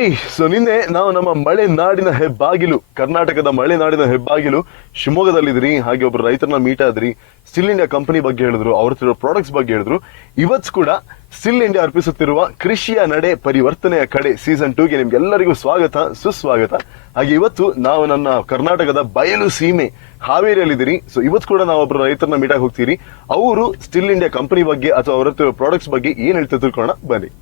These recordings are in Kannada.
ಹಾಯ್. ಸೊ ನಿನ್ನೆ ನಾವು ನಮ್ಮ ಮಲೆನಾಡಿನ ಹೆಬ್ಬಾಗಿಲು, ಕರ್ನಾಟಕದ ಮಲೆನಾಡಿನ ಹೆಬ್ಬಾಗಿಲು ಶಿವಮೊಗ್ಗದಲ್ಲಿದ್ರಿ. ಹಾಗೆ ಒಬ್ರು ರೈತರನ್ನ ಮೀಟ್ ಆದ್ರಿ. ಸ್ಟಿಲ್ ಇಂಡಿಯಾ ಕಂಪನಿ ಬಗ್ಗೆ ಹೇಳಿದ್ರು, ಅವ್ರ ಪ್ರಾಡಕ್ಟ್ಸ್ ಬಗ್ಗೆ ಹೇಳಿದ್ರು. ಇವತ್ತು ಕೂಡ ಸ್ಟಿಲ್ ಇಂಡಿಯಾ ಅರ್ಪಿಸುತ್ತಿರುವ ಕೃಷಿಯ ನಡೆ ಪರಿವರ್ತನೆಯ ಕಡೆ ಸೀಸನ್ 2ಗೆ ನಿಮ್ಗೆಲ್ಲರಿಗೂ ಸ್ವಾಗತ, ಸುಸ್ವಾಗತ. ಹಾಗೆ ಇವತ್ತು ನಾವು ನನ್ನ ಕರ್ನಾಟಕದ ಬಯಲು ಸೀಮೆ ಹಾವೇರಿಯಲ್ಲಿದ್ದೀರಿ. ಸೊ ಇವತ್ತು ಕೂಡ ನಾವು ಒಬ್ರು ರೈತರನ್ನ ಮೀಟ್ ಆಗಿ ಹೋಗ್ತೀರಿ. ಅವರು ಸ್ಟಿಲ್ ಇಂಡಿಯಾ ಕಂಪನಿ ಬಗ್ಗೆ ಅಥವಾ ಅವರ ಪ್ರಾಡಕ್ಟ್ಸ್ ಬಗ್ಗೆ ಏನ್ ಹೇಳ್ತಾ ತಿಳ್ಕೊಳ್ಳೋಣ ಬನ್ನಿ.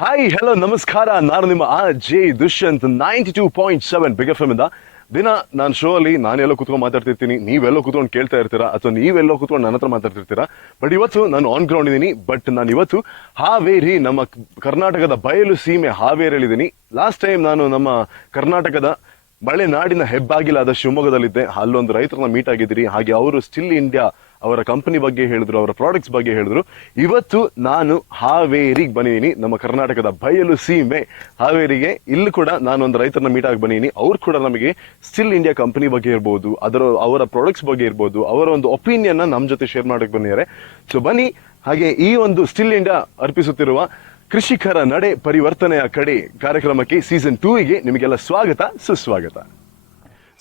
ಹಾಯ್, ಹಲೋ, ನಮಸ್ಕಾರ. ನಾನು ನಿಮ್ಮ J Dushyant 92.7 big F M ಇಂದ. ದಿನ ನಾನು ಶೋ ಅಲ್ಲಿ ನಾನೆಲ್ಲೋ ಕುತ್ಕೊಂಡು ಮಾತಾಡ್ತಿರ್ತೀನಿ, ನೀವೆಲ್ಲೋ ಕುತ್ಕೊಂಡು ಕೇಳ್ತಾ ಇರ್ತೀರಾ, ಅಥವಾ ನೀವೆಲ್ಲೋ ಕುತ್ಕೊಂಡು ನನ್ನ ಹತ್ರ ಮಾತಾಡ್ತಿರ್ತೀರಾ. ಬಟ್ ಇವತ್ತು ನಾನು ಆನ್ ಗ್ರೌಂಡ್ ಇದ್ದೀನಿ. ಬಟ್ ನಾನು ಇವತ್ತು ಹಾವೇರಿ, ನಮ್ಮ ಕರ್ನಾಟಕದ ಬಯಲು ಸೀಮೆ ಹಾವೇರಿಯಲ್ಲಿದ್ದೀನಿ. ಲಾಸ್ಟ್ ಟೈಮ್ ನಾನು ನಮ್ಮ ಕರ್ನಾಟಕದ ಮಲೆನಾಡಿನ ಹೆಬ್ಬಾಗಿಲಾದ ಶಿವಮೊಗ್ಗದಲ್ಲಿದ್ದೆ. ಅಲ್ಲೊಂದು ರೈತರನ್ನ ಮೀಟ್ ಆಗಿದ್ದೀರಿ. ಹಾಗೆ ಅವರು ಸ್ಟಿಲ್ ಇಂಡಿಯಾ ಅವರ ಕಂಪನಿ ಬಗ್ಗೆ ಹೇಳಿದ್ರು, ಅವರ ಪ್ರಾಡಕ್ಟ್ಸ್ ಬಗ್ಗೆ ಹೇಳಿದ್ರು. ಇವತ್ತು ನಾನು ಹಾವೇರಿಗೆ ಬಂದಿದ್ದೀನಿ, ನಮ್ಮ ಕರ್ನಾಟಕದ ಬಯಲು ಸೀಮೆ ಹಾವೇರಿಗೆ. ಇಲ್ಲಿ ಕೂಡ ನಾನು ಒಂದು ರೈತರನ್ನ ಮೀಟ್ ಆಗಿ ಬಂದಿದ್ದೀನಿ. ಅವ್ರು ಕೂಡ ನಮಗೆ ಸ್ಟಿಲ್ ಇಂಡಿಯಾ ಕಂಪನಿ ಬಗ್ಗೆ ಇರ್ಬೋದು, ಅವರ ಪ್ರಾಡಕ್ಟ್ಸ್ ಬಗ್ಗೆ ಇರ್ಬೋದು, ಅವರ ಒಂದು ಒಪಿನಿಯನ್ ನಮ್ಮ ಜೊತೆ ಶೇರ್ ಮಾಡಕ್ಕೆ ಬಂದಿದ್ದಾರೆ. ಸೊ ಬನ್ನಿ. ಹಾಗೆ ಈ ಒಂದು ಸ್ಟಿಲ್ ಇಂಡಿಯಾ ಅರ್ಪಿಸುತ್ತಿರುವ ಕೃಷಿಕರ ನಡೆ ಪರಿವರ್ತನೆಯ ಕಡೆ ಕಾರ್ಯಕ್ರಮಕ್ಕೆ ಸೀಸನ್ 2ಗೆ ನಿಮಗೆಲ್ಲ ಸ್ವಾಗತ, ಸುಸ್ವಾಗತ.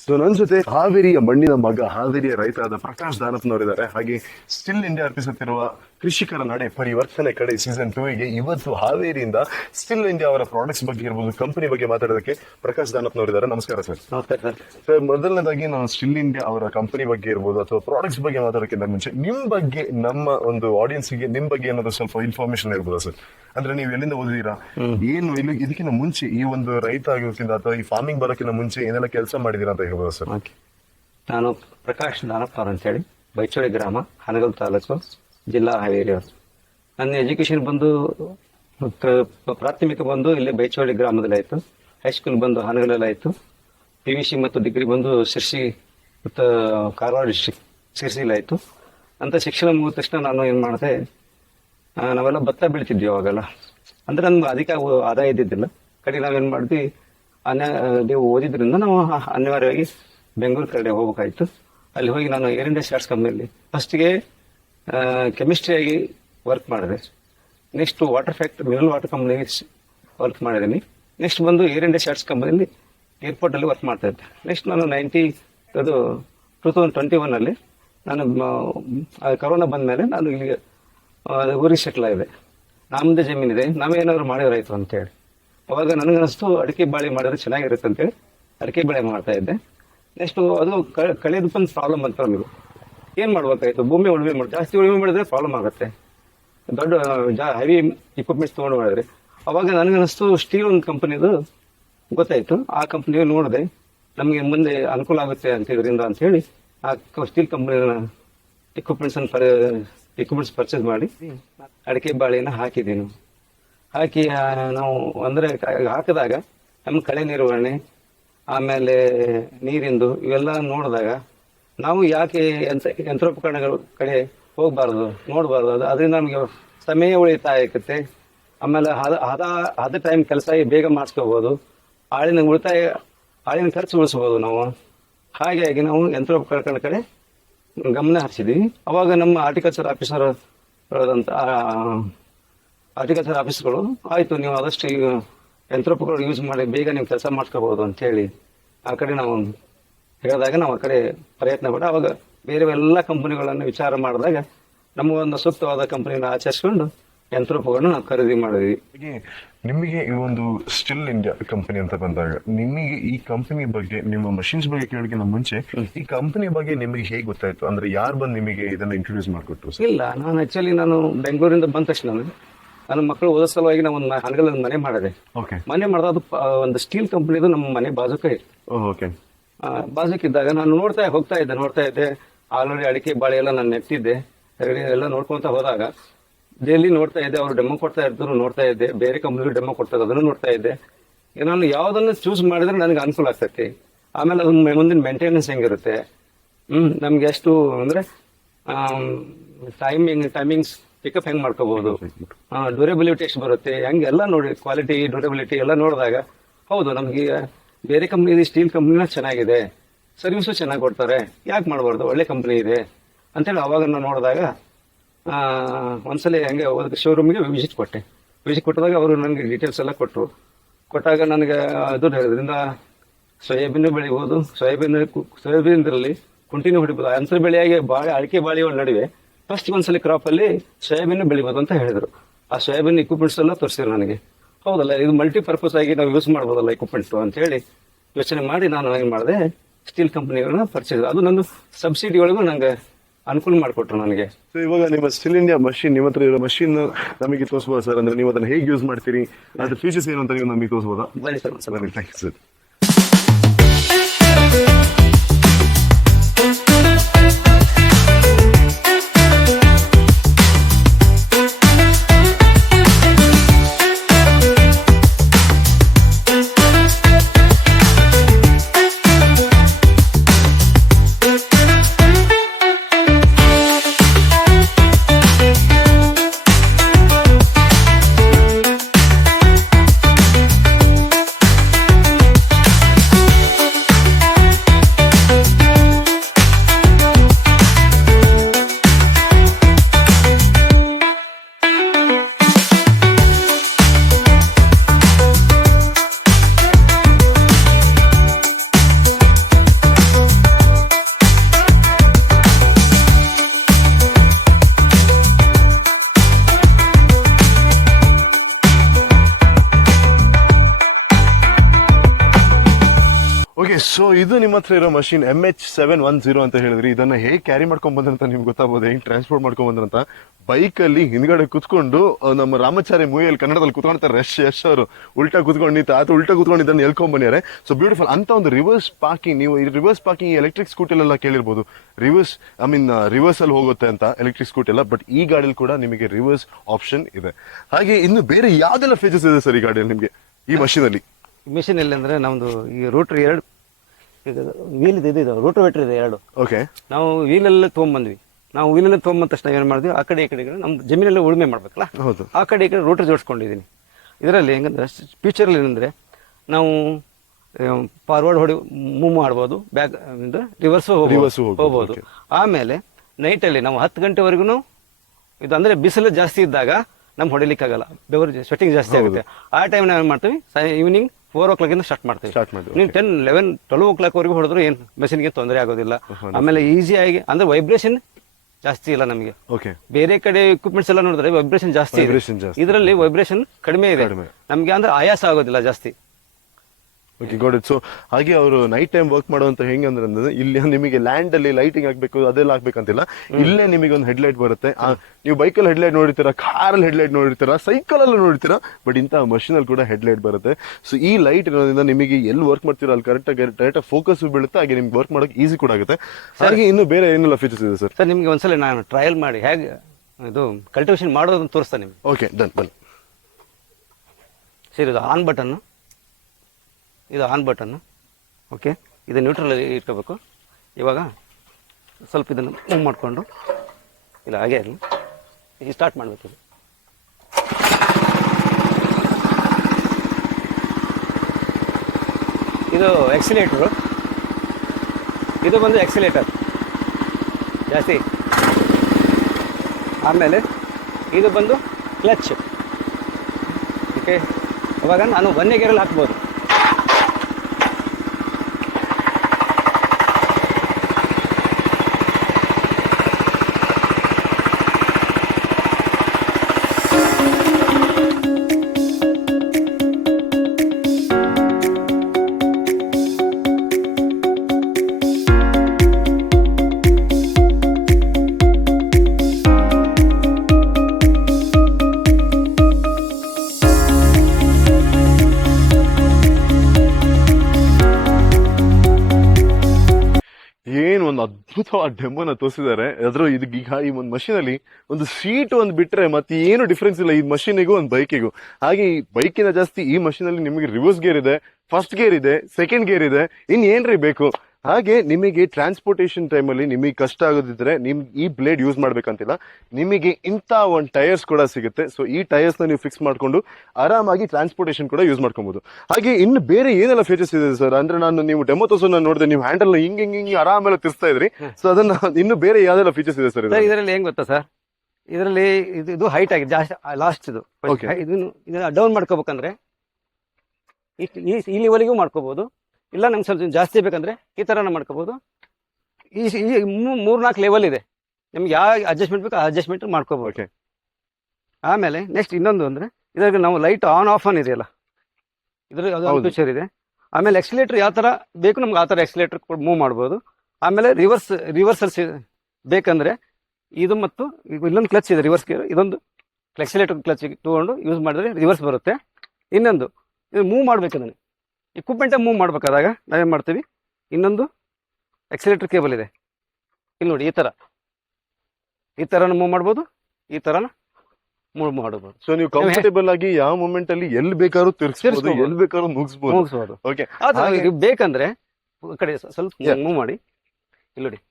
ಸೊ ನನ್ನ ಜೊತೆ ಹಾವೇರಿಯ ಮಣ್ಣಿನ ಮಗ, ಹಾವೇರಿಯ ರೈತರಾದ ಪ್ರಕಾಶ್ ದಾನಪ್ಪನವರಿದ್ದಾರೆ. ಹಾಗೆ ಸ್ಟಿಲ್ ಇಂಡಿಯಾ ಅರ್ಪಿಸುತ್ತಿರುವ ಕೃಷಿಕರ ನಡೆ ಪರಿವರ್ತನೆ ಕಡೆ ಸೀಸನ್ 2ಗೆ ಇವತ್ತು ಹಾವೇರಿಯಿಂದ ಸ್ಟಿಲ್ ಇಂಡಿಯಾ ಅವರ ಪ್ರಾಡಕ್ಟ್ಸ್ ಬಗ್ಗೆ ಇರ್ಬೋದು, ಕಂಪನಿ ಬಗ್ಗೆ ಮಾತಾಡೋದಕ್ಕೆ ಪ್ರಕಾಶ್ ದಾನಪ್ಪನವರಿದ್ದಾರೆ. ನಮಸ್ಕಾರ ಸರ್. ನಮಸ್ತೆ ಸರ್. ಸರ್, ಮೊದಲನೇದಾಗಿ ನಾವು ಸ್ಟಿಲ್ ಇಂಡಿಯಾ ಅವರ ಕಂಪನಿ ಬಗ್ಗೆ ಇರ್ಬೋದು ಅಥವಾ ಪ್ರಾಡಕ್ಟ್ಸ್ ಬಗ್ಗೆ ಮಾತಾಡೋಕ್ಕಿಂತ ಮುಂಚೆ ನಿಮ್ ಬಗ್ಗೆ, ನಮ್ಮ ಒಂದು ಆಡಿಯನ್ಸ್ಗೆ ನಿಮ್ ಬಗ್ಗೆ ಏನಾದ್ರು ಸ್ವಲ್ಪ ಇನ್ಫಾರ್ಮೇಶನ್ ಇರ್ಬೋದಾ ಸರ್? ಅಂದ್ರೆ ನೀವು ಎಲ್ಲಿಂದ ಓದಿದೀರಾ, ಏನು ಇದಕ್ಕಿಂತ ಮುಂಚೆ ಈ ಒಂದು ರೈತ ಆಗೋಕ್ಕಿಂತ ಅಥವಾ ಈ ಫಾರ್ಮಿಂಗ್ ಬರೋಕ್ಕಿಂತ ಮುಂಚೆ ಏನೆಲ್ಲ ಕೆಲಸ ಮಾಡಿದೀರಾ ಅಂತ ಹೇಳ್ಬೋದಾ ಸರ್? ನಾನು ಪ್ರಕಾಶ್ ದಾನಪ್ಪ ಅಂತೇಳಿ, ಬೈಚೋಳಿ ಗ್ರಾಮ, ಹನಗಲ್ ತಾಲೂಕು, ಜಿಲ್ಲಾ ಹಾವೇರಿ ಅವರು. ನನ್ನ ಎಜುಕೇಶನ್ ಬಂದು ಪ್ರಾಥಮಿಕ ಬಂದು ಇಲ್ಲಿ ಬೈಚೋಳಿ ಗ್ರಾಮದಲ್ಲಿ ಆಯ್ತು. ಹೈಸ್ಕೂಲ್ ಬಂದು ಹನಗಲಲ್ಲಿ ಆಯ್ತು. PVC ಮತ್ತು ಡಿಗ್ರಿ ಬಂದು ಶಿರ್ಸಿ ಮತ್ತು ಕಾರವಾರ ಡಿಸ್ಟ್ರಿಕ್ಟ್ ಶಿರ್ಸಿಲಿ ಆಯ್ತು. ಅಂತ ಶಿಕ್ಷಣ ಮುಗಿದ ತಕ್ಷಣ ನಾನು ಏನ್ ಮಾಡಿದೆ, ನಾವೆಲ್ಲ ಭತ್ತ ಬೆಳಿತಿದ್ವಿ ಅವಾಗೆಲ್ಲ. ಅಂದ್ರೆ ನಮ್ಗೆ ಅಧಿಕ ಆದಾಯ ಇದ್ದಿದ್ದಿಲ್ಲ. ಕಡೆ ನಾವೇನ್ ಮಾಡಿದ್ವಿ, ನೀವು ಓದಿದ್ರಿಂದ ನಾವು ಅನಿವಾರ್ಯವಾಗಿ ಬೆಂಗಳೂರು ಕಡೆ ಹೋಗ್ಬೇಕಾಯ್ತು. ಅಲ್ಲಿ ಹೋಗಿ ನಾನು ಏರ್ ಇಂಡಿಯಾ ಶಾರ್ಟ್ಸ್ ಕಂಪ್ನಿಯಲ್ಲಿ ಫಸ್ಟ್ಗೆ ಕೆಮಿಸ್ಟ್ರಿಯಾಗಿ ವರ್ಕ್ ಮಾಡಿದೆ. Next water factory, mineral water ಕಂಪ್ನಿಗೆ ವರ್ಕ್ ಮಾಡಿದ್ದೀನಿ. ನೆಕ್ಸ್ಟ್ ಬಂದು ಏರ್ ಇಂಡಿಯಾ ಶಾರ್ಟ್ಸ್ ಕಂಪ್ನಿಯಲ್ಲಿ ಏರ್ಪೋರ್ಟ್ ಅಲ್ಲಿ ವರ್ಕ್ ಮಾಡ್ತಾ ಇದ್ದೆ. ನೆಕ್ಸ್ಟ್ ನಾನು 2021 ಅಲ್ಲಿ ನಾನು ಕರೋನಾ ಬಂದ ಮೇಲೆ ನಾನು ಇಲ್ಲಿಗೆ ಊರಿಗೆ ಸೆಟ್ಲ್ ಆಗಿದೆ. ನಮ್ಮದೇ ಜಮೀನಿದೆ, ನಾವೇನಾದ್ರು ಮಾಡಿದ್ರಾಯ್ತು ಅಂತೇಳಿ. ಅವಾಗ ನನಗನ್ನಿಸ್ತು ಅಡಿಕೆ ಬಾಳೆ ಮಾಡಿದ್ರೆ ಚೆನ್ನಾಗಿರುತ್ತೆ ಅಂತೇಳಿ ಅಡಿಕೆ ಬೆಳೆ ಮಾಡ್ತಾ ಇದ್ದೆ. ನೆಕ್ಸ್ಟ್ ಅದು ಕಳೆದ ಬಂದು ಪ್ರಾಬ್ಲಮ್ ಅಂತ ನಮಗೆ ಏನ್ ಮಾಡ್ಬೇಕಾಯ್ತು, ಭೂಮಿ ಉಳುಮೆ ಮಾಡಿ, ಜಾಸ್ತಿ ಉಳುಮೆ ಮಾಡಿದ್ರೆ ಪ್ರಾಬ್ಲಮ್ ಆಗುತ್ತೆ. ದೊಡ್ಡ ಹೆವಿ ಇಕ್ವಿಪ್ಮೆಂಟ್ಸ್ ತೊಗೊಂಡು ಮಾಡಿದ್ರೆ ಅವಾಗ ನನಗನ್ನಿಸ್ತು ಸ್ಟೀಲ್ ಒಂದು ಕಂಪನಿದು ಗೊತ್ತಾಯ್ತು. ಆ ಕಂಪನಿ ನೋಡಿದೆ, ನಮಗೆ ಮುಂದೆ ಅನುಕೂಲ ಆಗುತ್ತೆ ಅಂತ ಇದರಿಂದ ಅಂತ ಹೇಳಿ ಆ ಸ್ಟೀಲ್ ಕಂಪನಿ ಇಕ್ವಿಪ್ಮೆಂಟ್ಸ್ ಪರ್ಚೇಸ್ ಮಾಡಿ ಅಡಿಕೆ ಬಾಳೆನ ಹಾಕಿದ್ದೀನಿ. ಹಾಕಿ ನಾವು ಅಂದ್ರೆ ಹಾಕಿದಾಗ ನಮ್ಮ ಕಳೆ ನಿರ್ವಹಣೆ, ಆಮೇಲೆ ನೀರಿಂದು ಇವೆಲ್ಲ ನೋಡಿದಾಗ ನಾವು ಯಾಕೆ ಯಂತ್ರೋಪಕರಣಗಳ ಕಡೆ ಹೋಗ್ಬಾರ್ದು, ನೋಡಬಾರ್ದು. ಅದರಿಂದ ನಮಗೆ ಸಮಯ ಉಳಿತಾಯ ಆಗುತ್ತೆ. ಆಮೇಲೆ ಅದ ಟೈಮ್ ಕೆಲಸ ಬೇಗ ಮಾಡಿಸ್ಕೋಬಹುದು. ಆಳಿನ ಖರ್ಚು ಉಳಿಸ್ಬೋದು ನಾವು. ಹಾಗಾಗಿ ನಾವು ಯಂತ್ರೋಪಕರಣಗಳ ಕಡೆ ಗಮನ ಹರಿಸಿದ್ವಿ. ಅವಾಗ ನಮ್ಮ ಆರ್ಟಿಕಲ್ಚರ್ ಆಫೀಸ್ಗಳು ಆಯ್ತು, ನೀವು ಆದಷ್ಟು ಯಂತ್ರೋಪಕರಣ ಯೂಸ್ ಮಾಡಿ ಬೇಗ ನೀವು ಕೆಲಸ ಮಾಡ್ಕೋಬಹುದು ಅಂತ ಹೇಳಿ ಆ ಕಡೆ ನಾವು ಹೇಳಿದಾಗ ನಾವು ಆ ಕಡೆ ಪ್ರಯತ್ನ ಪಡ. ಅವಾಗ ಬೇರೆ ಎಲ್ಲ ಕಂಪನಿಗಳನ್ನು ವಿಚಾರ ಮಾಡಿದಾಗ ನಮಗೊಂದು ಸೂಕ್ತವಾದ ಕಂಪನಿನ ಆಚರಿಸಿಕೊಂಡು ಯಂತ್ರೋಪಕರಣ ನಾವು ಖರೀದಿ ಮಾಡಿದ್ವಿ. ನಿಮಗೆ ಈ ಒಂದು ಸ್ಟಿಲ್ ಇಂಡಿಯಾ ಕಂಪನಿ ಅಂತ ಬಂದಾಗ ನಿಮಗೆ ಈ ಕಂಪನಿ ಬಗ್ಗೆ, ನಿಮ್ಮ ಮಷಿನ್ಸ್ ಬಗ್ಗೆ ಕೇಳೋಕ್ಕಿಂತ ಮುಂಚೆ ಈ ಕಂಪನಿ ಬಗ್ಗೆ ನಿಮಗೆ ಹೇಗೆ ಗೊತ್ತಾಯ್ತು? ಅಂದ್ರೆ ಯಾರು ಬಂದು ನಿಮಗೆ ಇದನ್ನ ಇಂಟ್ರೊಡ್ಯೂಸ್ ಮಾಡಿಕೊಟ್ರು? ಇಲ್ಲ, ನಾನು ಬೆಂಗಳೂರಿಂದ ಬಂದ ತಕ್ಷಣ ನನ್ನ ಮಕ್ಕಳು ಓದೋ ಸಲುವಾಗಿ ನಾವು ಒಂದು ಹನಗಲಲ್ಲಿ ಮನೆ ಮಾಡಿದೆ. ಮನೆ ಮಾಡಿದ ಅದು ಒಂದು ಸ್ಟೀಲ್ ಕಂಪನಿದು ನಮ್ಮ ಮನೆ ಬಾಜುಕ ಬಾಜುಕಿದ್ದಾಗ ನಾನು ಹೋಗ್ತಾ ಇದ್ದೆ. ಆಲ್ರೆಡಿ ಅಡಿಕೆ ಬಾಳೆ ಎಲ್ಲ ನಾನು ನೆಟ್ಟಿದ್ದೆ, ಎಲ್ಲ ನೋಡ್ಕೊಂತ ಹೋದಾಗ ಡೈಲಿ ನೋಡ್ತಾ ಇದ್ದೆ. ಅವರು ಡೆಮೋ ಕೊಡ್ತಾ ಇದ್ರು, ನೋಡ್ತಾ ಇದ್ದೆ. ಬೇರೆ ಕಂಪ್ನಿಗಳು ಡೆಮೋ ಕೊಡ್ತಾರೆ, ಅದನ್ನು ನೋಡ್ತಾ ಇದ್ದೆ. ನಾನು ಯಾವ್ದನ್ನು ಚೂಸ್ ಮಾಡಿದ್ರೆ ನನಗೆ ಅನುಕೂಲ ಆಗ್ತೈತಿ. ಆಮೇಲೆ ಅದನ್ನ ಮುಂದಿನ ಮೇಂಟೆನೆನ್ಸ್ ಹೆಂಗಿರುತ್ತೆ, ನಮ್ಗೆ ಎಷ್ಟು ಅಂದ್ರೆ ಟೈಮಿಂಗ್ಸ್ ಪಿಕಪ್ ಹೆಂಗ್ ಮಾಡ್ಕೋಬಹುದು, ಡ್ಯೂರಬಿಲಿಟಿ ಎಷ್ಟು ಬರುತ್ತೆ, ಹೆಂಗೆಲ್ಲ ನೋಡಿ, ಕ್ವಾಲಿಟಿ, ಡ್ಯೂರಬಿಲಿಟಿ ಎಲ್ಲ ನೋಡಿದಾಗ ಹೌದು ನಮ್ಗೆ ಬೇರೆ ಕಂಪ್ನಿ ಸ್ಟೀಲ್ ಕಂಪ್ನಿನ ಚೆನ್ನಾಗಿದೆ, ಸರ್ವಿಸು ಚೆನ್ನಾಗಿ ಕೊಡ್ತಾರೆ, ಯಾಕೆ ಮಾಡಬಾರ್ದು, ಒಳ್ಳೆ ಕಂಪ್ನಿ ಇದೆ ಅಂತೇಳಿ ಅವಾಗ ನಾನು ನೋಡಿದಾಗ ಒಂದ್ಸಲಿ ಹಂಗೆ ಶೋರೂಮಿಗೆ ವಿಸಿಟ್ ಕೊಟ್ಟೆ. ವಿಸಿಟ್ ಕೊಟ್ಟಿದಾಗ ಅವರು ನನಗೆ ಡೀಟೇಲ್ಸ್ ಎಲ್ಲ ಕೊಟ್ಟಾಗ ನನಗೆ ಅದು ಇದರಿಂದ ಸೋಯಾಬೀನು ಬೆಳಿಬೋದು, ಸೋಯಾಬೀನ್ರಲ್ಲಿ ಕಂಟಿನ್ಯೂ ಹೊಡಿಬೋದು, ಅಂತರ ಬೆಳೆಯಾಗಿ ಅಡಿಕೆ ಬಾಳೆಗಳ ನಡುವೆ ಫಸ್ಟ್ ಒಂದ್ಸಲಿ ಕ್ರಾಪಲ್ಲಿ ಸೋಯಾಬೀನು ಬೆಳಿಬೋದು ಅಂತ ಹೇಳಿದ್ರು. ಆ ಸೋಯಾಬೀನ್ ಇಕ್ವಿಪ್ಮೆಂಟ್ಸ್ ಎಲ್ಲ ತೋರಿಸಿದ್ರು ನನಗೆ. ಹೌದಲ್ಲ, ಇದು ಮಲ್ಟಿಪರ್ಪಸ್ ಆಗಿ ನಾವು ಯೂಸ್ ಮಾಡ್ಬೋದಲ್ಲ ಇಕ್ವಿಪ್ಮೆಂಟ್ಸ್ ಅಂತ ಹೇಳಿ ಯೋಚನೆ ಮಾಡಿ ನಾನು ಏನು ಮಾಡಿದೆ, ಸ್ಟೀಲ್ ಕಂಪನಿಗಳನ್ನ ಪರ್ಚೇಸ್, ಅದು ನನ್ನ ಸಬ್ಸಿಡಿ ಒಳಗೂ ನಂಗೆ ಅನುಕೂಲ ಮಾಡಿಕೊಟ್ರು ನನಗೆ. ಸೊ ಇವಾಗ ನಿಮ್ಮ ಸ್ಟಿಲ್ ಇಂಡಿಯಾ ಮಷಿನ್, ನಿಮ್ಮ ಹತ್ರ ಇರೋ ಮಷಿನ್ ನಮಗೆ ತೋರಿಸ್ಬೋದಾ ಸರ್? ಅಂದ್ರೆ ನೀವು ಅದನ್ನ ಹೇಗೆ ಯೂಸ್ ಮಾಡ್ತೀರಿ, ಅದ್ರ ಫೀಚರ್ಸ್ ಏನು ಅಂತ ನೀವು ನಮಗೆ ತೋರಿಸ್ಬೋದಾ? ಬನ್ನಿ ಸರ್ ಒಂದ್ಸಲ. ಬನ್ನಿ, thank you sir. Okay, so ಇದು ನಿಮ್ಮ ಹತ್ರ ಇರೋ ಮಷಿನ್ MH710 ಅಂತ ಹೇಳಿದ್ರಿ. ಇದನ್ನ ಹೇಗೆ ಕ್ಯಾರಿ ಮಾಡ್ಕೊಂಡ್ ಬಂದ್ರಂತ ನಿಮ್ಗೆ ಗೊತ್ತಾಗ್ಬೋದು, ಹೆಂಗ್ ಟ್ರಾನ್ಸ್ಪೋರ್ಟ್ ಮಾಡ್ಕೊಂಡ್ ಬಂದ್ರಂತ. ಬೈಕ್ ಅಲ್ಲಿ ಹಿಂದ್ಗಡೆ ಕುತ್ಕೊಂಡು ನಮ್ಮ ರಾಮಾಚಾರ್ಯ ಮೂವಿಯಲ್ಲಿ ಕನ್ನಡದಲ್ಲಿ ಕುತ್ಕೊಂಡ್ತಾರೆ ಯಶ್ ಅವರು, ಉಲ್ಟಾ ಕುತ್ಕೊಂಡಿದ್ದ ಆತ ಉಲ್ಟಾ ಕುತ್ಕೊಂಡು ಇದನ್ನ ಎಲ್ಕೊಂಡ್ ಬಂದಿದ್ದಾರೆ. ಸೊ ಬ್ಯೂಟಿಫುಲ್ ಅಂತ ಒಂದು ರಿವರ್ಸ್ ಪಾರ್ಕಿಂಗ್. ನೀವು ಈ ರಿವರ್ಸ್ ಪಾರ್ಕಿಂಗ್ ಎಲೆಕ್ಟ್ರಿಕ್ ಸ್ಕೂಟಿಲೆಲ್ಲ ಕೇಳಿರ್ಬೋದು, ರಿವರ್ಸ್ ಅಲ್ಲಿ ಹೋಗುತ್ತೆ ಅಂತ ಎಲೆಕ್ಟ್ರಿಕ್ ಸ್ಕೂಟಿ ಎಲ್ಲ. ಬಟ್ ಈ ಗಾಡಿಯಲ್ಲಿ ಕೂಡ ನಿಮಗೆ ರಿವರ್ಸ್ ಆಪ್ಷನ್ ಇದೆ. ಹಾಗೆ ಇನ್ನು ಬೇರೆ ಯಾವ್ದೆಲ್ಲ ಫೀಚರ್ಸ್ ಇದೆ ಸರ್ ಈ ಗಾಡಿಯಲ್ಲಿ ನಿಮಗೆ, ಈ ಮಷೀನ್ ಅಲ್ಲಿ? ಮಿಷಿನ್ ಎಲ್ಲಿ ಅಂದ್ರೆ ನಮ್ದು ಈ ರೋಟ್ರಿ ಎರಡು ವೀಲ್ ಇದೆ, ರೋಟೋವೇಟರ್ ಇದೆ ಎರಡು. ಓಕೆ, ನಾವು ವೀಲೆಲ್ಲ ತೊಗೊಂಬಂದ್ವಿ. ನಾವು ವೀಲೆಲ್ಲ ತೊಗೊಂಬಂದ ತಕ್ಷಣ ಏನ್ ಮಾಡಿದ್ವಿ, ಆ ಕಡೆ ಈ ಕಡೆ ನಮ್ಮ ಜಮೀನೆಲ್ಲ ಉಳುಮೆ ಮಾಡ್ಬೇಕಲ್ಲ, ಹೌದು, ಆ ಕಡೆ ಈ ಕಡೆ ರೋಟರಿ ಜೋಡಿಸ್ಕೊಂಡಿದ್ದೀನಿ. ಇದರಲ್ಲಿ ಹೆಂಗಂದ್ರೆ ಫ್ಯೂಚರಲ್ಲಿ ಏನಂದ್ರೆ ನಾವು ಫಾರ್ವರ್ಡ್ ಮೂವ್ ಮಾಡ್ಬೋದು, ಬ್ಯಾಕ್ ರಿವರ್ಸ್ ಹೋಗ್ಬೋದು. ಆಮೇಲೆ ನೈಟಲ್ಲಿ ನಾವು 10 ಗಂಟೆವರೆಗೂ ಇದು ಅಂದ್ರೆ ಬಿಸಿಲು ಜಾಸ್ತಿ ಇದ್ದಾಗ ನಮ್ಗೆ ಹೊಡಿಲಿಕ್ಕಾಗಲ್ಲ, ಬೆವರು ಸ್ವೆಟ್ಟಿಂಗ್ ಜಾಸ್ತಿ ಆಗುತ್ತೆ. ಆ ಟೈಮ್ ನಾವು ಏನು ಮಾಡ್ತೀವಿ, ಈವ್ನಿಂಗ್ 4 o'clock ಇಂದ ಸ್ಟಾರ್ಟ್ ಮಾಡ್ತೀವಿ. ನೀವು 10, 11, 12 o'clock ವರೆಗೂ ಹೊಡೆದ್ರು ಏನು ಮೆಷಿನ್ಗೆ ತೊಂದರೆ ಆಗೋದಿಲ್ಲ. ಆಮೇಲೆ ಈಸಿಯಾಗಿ ಅಂದ್ರೆ ವೈಬ್ರೇಷನ್ ಜಾಸ್ತಿ ಇಲ್ಲ ನಮಗೆ. ಬೇರೆ ಕಡೆ ಇಕ್ವಿಪ್ಮೆಂಟ್ಸ್ ಎಲ್ಲ ನೋಡಿದ್ರೆ ವೈಬ್ರೇಷನ್ ಜಾಸ್ತಿ ಇದೆ, ಇದರಲ್ಲಿ ವೈಬ್ರೇಷನ್ ಕಡಿಮೆ ಇದೆ ನಮ್ಗೆ, ಅಂದ್ರೆ ಆಯಾಸ ಆಗೋದಿಲ್ಲ ಜಾಸ್ತಿ. Okay, got it. ಸೊ ಹಾಗೆ ಅವರು ನೈಟ್ ಟೈಮ್ ವರ್ಕ್ ಮಾಡುವಂತ ಹೆಂಗೆ ಅಂದ್ರೆ, ಇಲ್ಲಿ ನಿಮಗೆ ಲ್ಯಾಂಡ್ ಅಲ್ಲಿ ಲೈಟಿಂಗ್ ಹಾಕ್ಬೇಕು ಅದೆಲ್ಲ ಹಾಕ್ಬೇಕಂತಿಲ್ಲ, ಇಲ್ಲೇ ನಿಮಗೆ ಒಂದು ಹೆಡ್ಲೈಟ್ ಬರುತ್ತೆ. ನೀವು ಬೈಕಲ್ಲಿ ಹೆಡ್ಲೈಟ್ ನೋಡಿರ್ತೀರಾ, ಕಾರಲ್ಲಿ ಹೆಡ್ಲೈಟ್ ನೋಡಿರ್ತೀರಾ, ಸೈಕಲ್ ಅಲ್ಲೂ ನೋಡಿರ್ತೀರಾ, ಬಟ್ ಇಂಥ ಮಷೀನ್ ಅಲ್ಲಿ ಕೂಡ ಹೆಡ್ಲೈಟ್ ಬರುತ್ತೆ. ಸೊ ಈ ಲೈಟ್ ಇರೋದ್ರಿಂದ ನಿಮಗೆ ಎಲ್ಲಿ ವರ್ಕ್ ಮಾಡ್ತೀರಾ ಅಲ್ಲಿ ಕರೆಕ್ಟ್ ಫೋಕಸ್ ಬೀಳುತ್ತೆ, ಹಾಗೆ ನಿಮ್ಗೆ ವರ್ಕ್ ಮಾಡೋಕೆ ಈಸಿ ಕೂಡ ಆಗುತ್ತೆ. ಹಾಗೆ ಇನ್ನು ಬೇರೆ ಏನೆಲ್ಲ ಫೀಚರ್ಸ್ ಇದೆ ಸರ್? ಸರ್ ನಿಮ್ಗೆ ಒಂದ್ಸಲ ನಾನು ಟ್ರಯಲ್ ಮಾಡಿ ಹೇಗೆ ಇದು ಕಲ್ಟಿವೇಶನ್ ಮಾಡೋದನ್ನ ತೋರಿಸ್ತಾ ನಿಮ್ಗೆ. ಓಕೆ, ಡನ್, ಬನ್ನಿ. ಸರಿ, ಇದು ಆನ್ ಬಟನ್, ಇದು ಆನ್ ಬಟನ್. ಓಕೆ, ಇದು ನ್ಯೂಟ್ರಲ್ ಇಟ್ಕೋಬೇಕು. ಇವಾಗ ಸ್ವಲ್ಪ ಇದನ್ನು ಮೂವ್ ಮಾಡಿಕೊಂಡು ಇಲ್ಲ ಹಾಗೆ ಇರಲಿ, ಈಗ ಸ್ಟಾರ್ಟ್ ಮಾಡಬೇಕು. ಇದು ಎಕ್ಸಿಲೇಟರು, ಇದು ಬಂದು ಎಕ್ಸಿಲೇಟರ್ ಜಾಸ್ತಿ. ಆಮೇಲೆ ಇದು ಬಂದು ಕ್ಲಚ್. ಓಕೆ, ಇವಾಗ ನಾನು 1 ಗೇರಲ್ಲಿ ಹಾಕ್ಬೋದು. ಏನು ಒಂದು ಅದ್ಭುತವಾದ ಡೆಮೋನ ತೋರಿಸಿದ್ದಾರೆ. ಅದ್ರ ಈಗ ಈ ಒಂದು ಮಷೀನ್ ಅಲ್ಲಿ ಒಂದು ಸೀಟ್ ಒಂದು ಬಿಟ್ರೆ ಮತ್ತೆ ಏನು ಡಿಫ್ರೆನ್ಸ್ ಇಲ್ಲ ಈ ಮಷೀನಿಗೂ ಒಂದು ಬೈಕಿಗೂ. ಹಾಗೆ ಈ ಬೈಕಿನ ಜಾಸ್ತಿ ಈ ಮಷೀನ್ ಅಲ್ಲಿ ನಿಮಗೆ ರಿವರ್ಸ್ ಗೇರ್ ಇದೆ, ಫಸ್ಟ್ ಗೇರ್ ಇದೆ, ಸೆಕೆಂಡ್ ಗೇರ್ ಇದೆ, ಇನ್ ಏನ್ರಿ ಬೇಕು. ಹಾಗೆ ನಿಮಗೆ ಟ್ರಾನ್ಸ್ಪೋರ್ಟೇಷನ್ ಟೈಮಲ್ಲಿ ನಿಮಗೆ ಕಷ್ಟ ಆಗೋದಿದ್ರೆ ನಿಮ್ ಈ ಬ್ಲೇಡ್ ಯೂಸ್ ಮಾಡ್ಬೇಕಂತಿಲ್ಲ, ನಿಮಗೆ ಇಂಥ ಒಂದು ಟೈರ್ಸ್ ಕೂಡ ಸಿಗುತ್ತೆ. ಸೊ ಈ ಟೈರ್ಸ್ ನ ನೀವು ಫಿಕ್ಸ್ ಮಾಡ್ಕೊಂಡು ಆರಾಮಾಗಿ ಟ್ರಾನ್ಸ್ಪೋರ್ಟೇಷನ್ ಕೂಡ ಯೂಸ್ ಮಾಡ್ಕೊಬಹುದು. ಹಾಗೆ ಇನ್ನು ಬೇರೆ ಏನೆಲ್ಲ ಫೀಚರ್ಸ್ ಇದೆ ಸರ್? ಅಂದ್ರೆ ನಾನು ನೀವು ಡೆಮೋ ತೋರ್ಸೋದು ನೋಡಿದೆ, ನೀವು ಹ್ಯಾಂಡಲ್ ಹಿಂಗೆ ಆರಾಮೆಲ್ಲ ತಿರ್ಸ್ತಾ ಇದ್ರಿ. ಸೊ ಅದನ್ನ ಇನ್ನು ಬೇರೆ ಯಾವ್ದೆಲ್ಲ ಫೀಚರ್ಸ್ ಇದೆ ಸರ್? ಸರ್ ಇದರಲ್ಲಿ ಹೆಂಗ್ ಗೊತ್ತಾ ಸರ್, ಇದರಲ್ಲಿ ಇದು ಹೈಟ್ ಆಗಿದೆ ಜಾಸ್ತಿ, ಲಾಸ್ಟ್ ಇದು Okay. ಇದನ್ನ ಡೌನ್ ಮಾಡ್ಕೋಬೇಕಂದ್ರೆ ಈ ಲೆವೆಲ್ಗೂ ಮಾಡ್ಕೋಬಹುದು, ಇಲ್ಲ ನಮ್ಗೆ ಸ್ವಲ್ಪ ಜಾಸ್ತಿ ಬೇಕಂದ್ರೆ ಈ ತರನ ಮಾಡ್ಕೋಬಹುದು. ಈ 3-4 ಲೆವೆಲ್ ಇದೆ, ನಿಮ್ಗೆ ಯಾವ ಅಡ್ಜಸ್ಟ್ಮೆಂಟ್ ಬೇಕು ಆ ಅಡ್ಜಸ್ಟ್ಮೆಂಟ್ ಮಾಡ್ಕೋಬಹುದು. Okay. ಆಮೇಲೆ ನೆಕ್ಸ್ಟ್ ಇನ್ನೊಂದು ಅಂದ್ರೆ ಇದ್ರಾಗ ನಾವು ಲೈಟ್ ಆನ್ ಆಫ್ ಆನ್ ಇದೆಯಲ್ಲ, ಇದ್ರ ಹೌದು. ಫೀಚರ್ ಇದೆ. ಆಮೇಲೆ ಎಕ್ಸಿಲೇಟರ್ ಯಾವ ತರ ಬೇಕು ನಮ್ಗೆ ಆ ತರ ಎಕ್ಸಿಲೇಟರ್ ಮೂವ್ ಮಾಡ್ಬೋದು. ಆಮೇಲೆ ರಿವರ್ಸಲ್ಸ್ ಬೇಕಂದ್ರೆ ಇದು ಮತ್ತು ಇಲ್ಲೊಂದು ಕ್ಲಚ್ ಇದೆ ರಿವರ್ಸ್ ಗೇರ್, ಇದೊಂದು ಎಕ್ಸಿಲೇಟರ್ ಕ್ಲಚ್ ತಗೊಂಡು ಯೂಸ್ ಮಾಡಿದ್ರೆ ರಿವರ್ಸ್ ಬರುತ್ತೆ. ಇನ್ನೊಂದು ಇದು ಮೂವ್ ಮಾಡ್ಬೇಕಂದ್ರೆ ಇಕ್ವಿಪ್ಮೆಂಟ್ ಮೂವ್ ಮಾಡ್ಬೇಕಾದಾಗ ನಾವೇನ್ ಮಾಡ್ತೀವಿ, ಇನ್ನೊಂದು ಎಕ್ಸಿಲೇಟರ್ ಕೇಬಲ್ ಇದೆ ಇಲ್ಲಿ ನೋಡಿ, ಈ ತರ ಮೂವ್ ಮಾಡ್ಬೋದು, ಈ ತರನ ಮೂವ್ ಮಾಡಬಹುದು. ಸೊ ನೀವು ಕಂಫರ್ಟೇಬಲ್ ಆಗಿ ಯಾವ ಮೂಮೆಂಟ್ ಅಲ್ಲಿ ಎಲ್ಲಿ ಬೇಕಾದ್ರೂ ತಿರ್ಸ್ಬೋದು, ಎಲ್ಲಿ ಬೇಕಾದ್ರೂ ಮುಗಿಸ್ಬೋದು. ಓಕೆ. ಆದ್ರೆ ಬೇಕಂದ್ರೆ ಈ ಕಡೆ ಸ್ವಲ್ಪ ಮೂವ್ ಮಾಡಿ, ಇಲ್ಲಿ ನೋಡಿ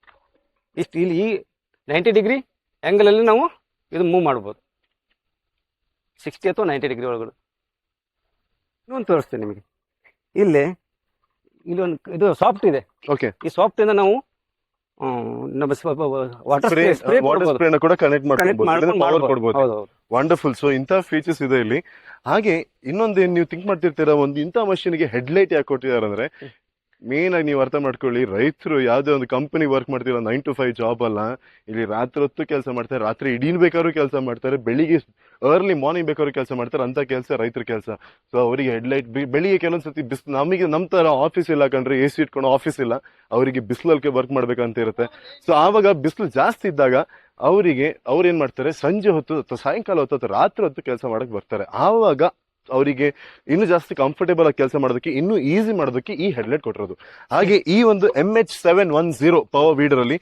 ಇಷ್ಟು ಇಲ್ಲಿ ಈ 90 ಡಿಗ್ರಿ ಆಂಗಲ್ ಅಲ್ಲಿ ನಾವು ಇದು ಮೂವ್ ಮಾಡ್ಬೋದು, 60 ಅಥವಾ 90 ಡಿಗ್ರಿ ಒಳಗಡೆ. ಇನ್ನೊಂದು ತೋರಿಸ್ತೇನೆ ನಿಮಗೆ, ಇಲ್ಲಿ ಒಂದು ಇದು ಸಾಫ್ಟ್ ಇದೆ. ಓಕೆ. ಈ ಸಾಫ್ಟ್ ಇಂದ ನಾವು ನಮ್ಮ ವಾಟರ್ ಸ್ಪ್ರೇ ಕೂಡ ಕನೆಕ್ಟ್ ಮಾಡ್ಕೊಬಹುದು. ಹೌದು. ವಂಡರ್ಫುಲ್. ಸೊ ಇಂಥ ಫೀಚರ್ಸ್ ಇದೆ ಇಲ್ಲಿ. ಹಾಗೆ ಇನ್ನೊಂದು ಏನ್ ನೀವು ಥಿಂಕ್ ಮಾಡ್ತಿರ್ತೀರಾ, ಒಂದು ಇಂಥ ಮಷೀನ್ಗೆ ಹೆಡ್ಲೈಟ್ ಯಾಕೆ ಕೊಟ್ಟಿದ್ದಾರೆ ಅಂದ್ರೆ, ಮೇನ್ ಆಗಿ ನೀವು ಅರ್ಥ ಮಾಡ್ಕೊಳ್ಳಿ, ರೈತರು ಯಾವ್ದೇ ಒಂದು ಕಂಪನಿ ವರ್ಕ್ ಮಾಡ್ತಿರೋ 9 to 5 ಜಾಬ್ ಅಲ್ಲ. ಇಲ್ಲಿ ರಾತ್ರಿ ಹೊತ್ತು ಕೆಲಸ ಮಾಡ್ತಾರೆ, ರಾತ್ರಿ ಇಡೀ ಬೇಕಾದ್ರೂ ಕೆಲಸ ಮಾಡ್ತಾರೆ, ಬೆಳಿಗ್ಗೆ ಅರ್ಲಿ ಮಾರ್ನಿಂಗ್ ಬೇಕಾದ್ರೂ ಕೆಲಸ ಮಾಡ್ತಾರೆ. ಅಂತ ಕೆಲಸ ರೈತರ ಕೆಲಸ. ಸೊ ಅವರಿಗೆ ಹೆಡ್ಲೈಟ್ ಬೆಳಿಗ್ಗೆ ಕೆಲವೊಂದ್ಸತಿ ನಮಗೆ ನಮ್ ತರ ಆಫೀಸ್ ಇಲ್ಲ ಕಂಡ್ರೆ, AC ಇಟ್ಕೊಂಡು ಆಫೀಸ್ ಇಲ್ಲ, ಅವರಿಗೆ ಬಿಸಿಲಲ್ಲಿ ವರ್ಕ್ ಮಾಡ್ಬೇಕಂತ ಇರುತ್ತೆ. ಸೊ ಆವಾಗ ಬಿಸಿಲು ಜಾಸ್ತಿ ಇದ್ದಾಗ ಅವ್ರು ಏನ್ ಮಾಡ್ತಾರೆ, ಸಂಜೆ ಹೊತ್ತು ಅಥವಾ ಸಾಯಂಕಾಲ ಹೊತ್ತು ಅಥವಾ ರಾತ್ರಿ ಹೊತ್ತು ಕೆಲಸ ಮಾಡಕ್ ಬರ್ತಾರೆ. ಆವಾಗ ಅವರಿಗೆ ಇನ್ನು ಜಾಸ್ತಿ ಕಂಫರ್ಟೇಬಲ್ ಆಗಿ ಕೆಲಸ ಮಾಡೋದಕ್ಕೆ, ಇನ್ನು ಈಸಿ ಮಾಡೋದಕ್ಕೆ ಈ ಹೆಡ್ಲೈಟ್ ಕೊಟ್ಟಿರೋದು. ಹಾಗೆ ಈ ಒಂದು MH710 ಪವರ್ ವೀಡರ್ ಅಲ್ಲಿ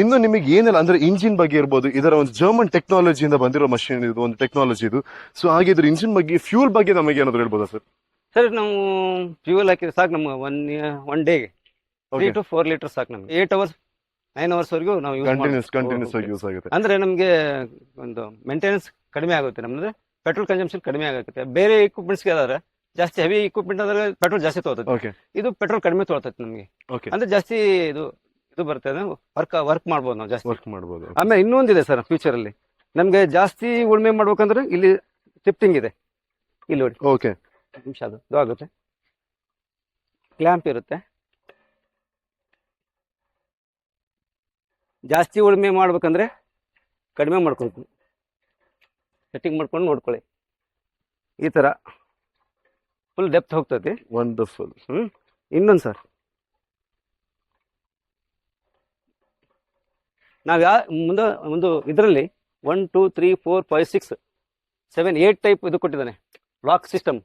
ಇನ್ನು ನಿಮಗೆ ಏನೆಲ್ಲ ಅಂದ್ರೆ ಇಂಜಿನ್ ಬಗ್ಗೆ ಇರ್ಬೋದು, ಇದರ ಒಂದು ಜರ್ಮನ್ ಟೆಕ್ನಾಲಜಿಯಿಂದ ಬಂದಿರೋ ಮಷೀನ್ ಇದು, ಒಂದು ಟೆಕ್ನಾಲಜಿ ಇದು. ಸೊ ಹಾಗೆ ಇದ್ರ ಇಂಜಿನ್ ಬಗ್ಗೆ, ಫ್ಯೂಲ್ ಬಗ್ಗೆ ನಮಗೆ ಏನಾದ್ರು ಹೇಳ್ಬೋದಾ ಸರ್? ಸರ್ ನಾವು ಫ್ಯೂಲ್ ಹಾಕಿದ್ರೆ ಸಾಕು ನಮ್ಗೆ ಒನ್ ಡೇಗೆ 3 to 4 ಲೀಟರ್ ಸಾಕು ನಮ್ಗೆ. 8 hours 9 hours ವರೆಗೂ ನಾವು ಕಂಟಿನ್ಯೂಸ್ ಆಗಿ ಯೂಸ್ ಆಗುತ್ತೆ. ಅಂದ್ರೆ ನಮ್ಗೆ ಒಂದು ಮೇಂಟೆನೆನ್ಸ್ ಕಡಿಮೆ ಆಗುತ್ತೆ, ನಮ್ದು ಪೆಟ್ರೋಲ್ ಕನ್ಸಂಪ್ಷನ್ ಕಡಿಮೆ ಆಗುತ್ತೆ. ಬೇರೆ ಇಕ್ವಿಪ್ಮೆಂಟ್ಸ್ ಆದ್ರೆ ಜಾಸ್ತಿ ಹೆವಿ ಇಕ್ವಿಪ್ಮೆಂಟ್ ಆದ್ರೆ ಪೆಟ್ರೋಲ್ ಜಾಸ್ತಿ ತಗೋತೈತೆ, ಇದು ಪೆಟ್ರೋಲ್ ಕಡಿಮೆ ತಗೋತೈತೆ ನಮಗೆ. ಅಂದ್ರೆ ಜಾಸ್ತಿ ಇದು ಬರ್ತದೆ, ವರ್ಕ್ ಮಾಡ್ಬೋದು, ನಾವು ಜಾಸ್ತಿ ವರ್ಕ್ ಮಾಡ್ಬೋದು. ಆಮೇಲೆ ಇನ್ನೊಂದಿದೆ ಸರ್ ಫ್ಯೂಚರ್ ಅಲ್ಲಿ, ನಮ್ಗೆ ಜಾಸ್ತಿ ಉಳ್ಮೆ ಮಾಡ್ಬೇಕಂದ್ರೆ ಇಲ್ಲಿ ಶಿಫ್ಟಿಂಗ್ ಇದೆ, ಇಲ್ಲಿ ನೋಡಿ. ಓಕೆ. ನಿಮಿಷ ಅದು ಆಗುತ್ತೆ, ಕ್ಲ್ಯಾಂಪ್ ಇರುತ್ತೆ. ಜಾಸ್ತಿ ಉಳ್ಮೆ ಮಾಡ್ಬೇಕಂದ್ರೆ ಕಡಿಮೆ ಮಾಡ್ಕೊಳ್ತೀವಿ, ಸೆಟ್ಟಿಂಗ್ ಮಾಡ್ಕೊಂಡು ನೋಡ್ಕೊಳ್ಳಿ. ಈ ತರ ಫುಲ್ ಡೆಪ್ತ್ ಹೋಗ್ತದೆ. ವಂಡರ್ಫುಲ್. ಇನ್ನೊಂದು ಸರ್, ನಾವ್ ಮುಂದೆ ಒಂದು ಇದರಲ್ಲಿ 1 2 3 4 5 6 7 8 ಟೈಪ್ ಇದು ಕೊಟ್ಟಿದ್ದಾನೆ, ಲಾಕ್ ಸಿಸ್ಟಮ್.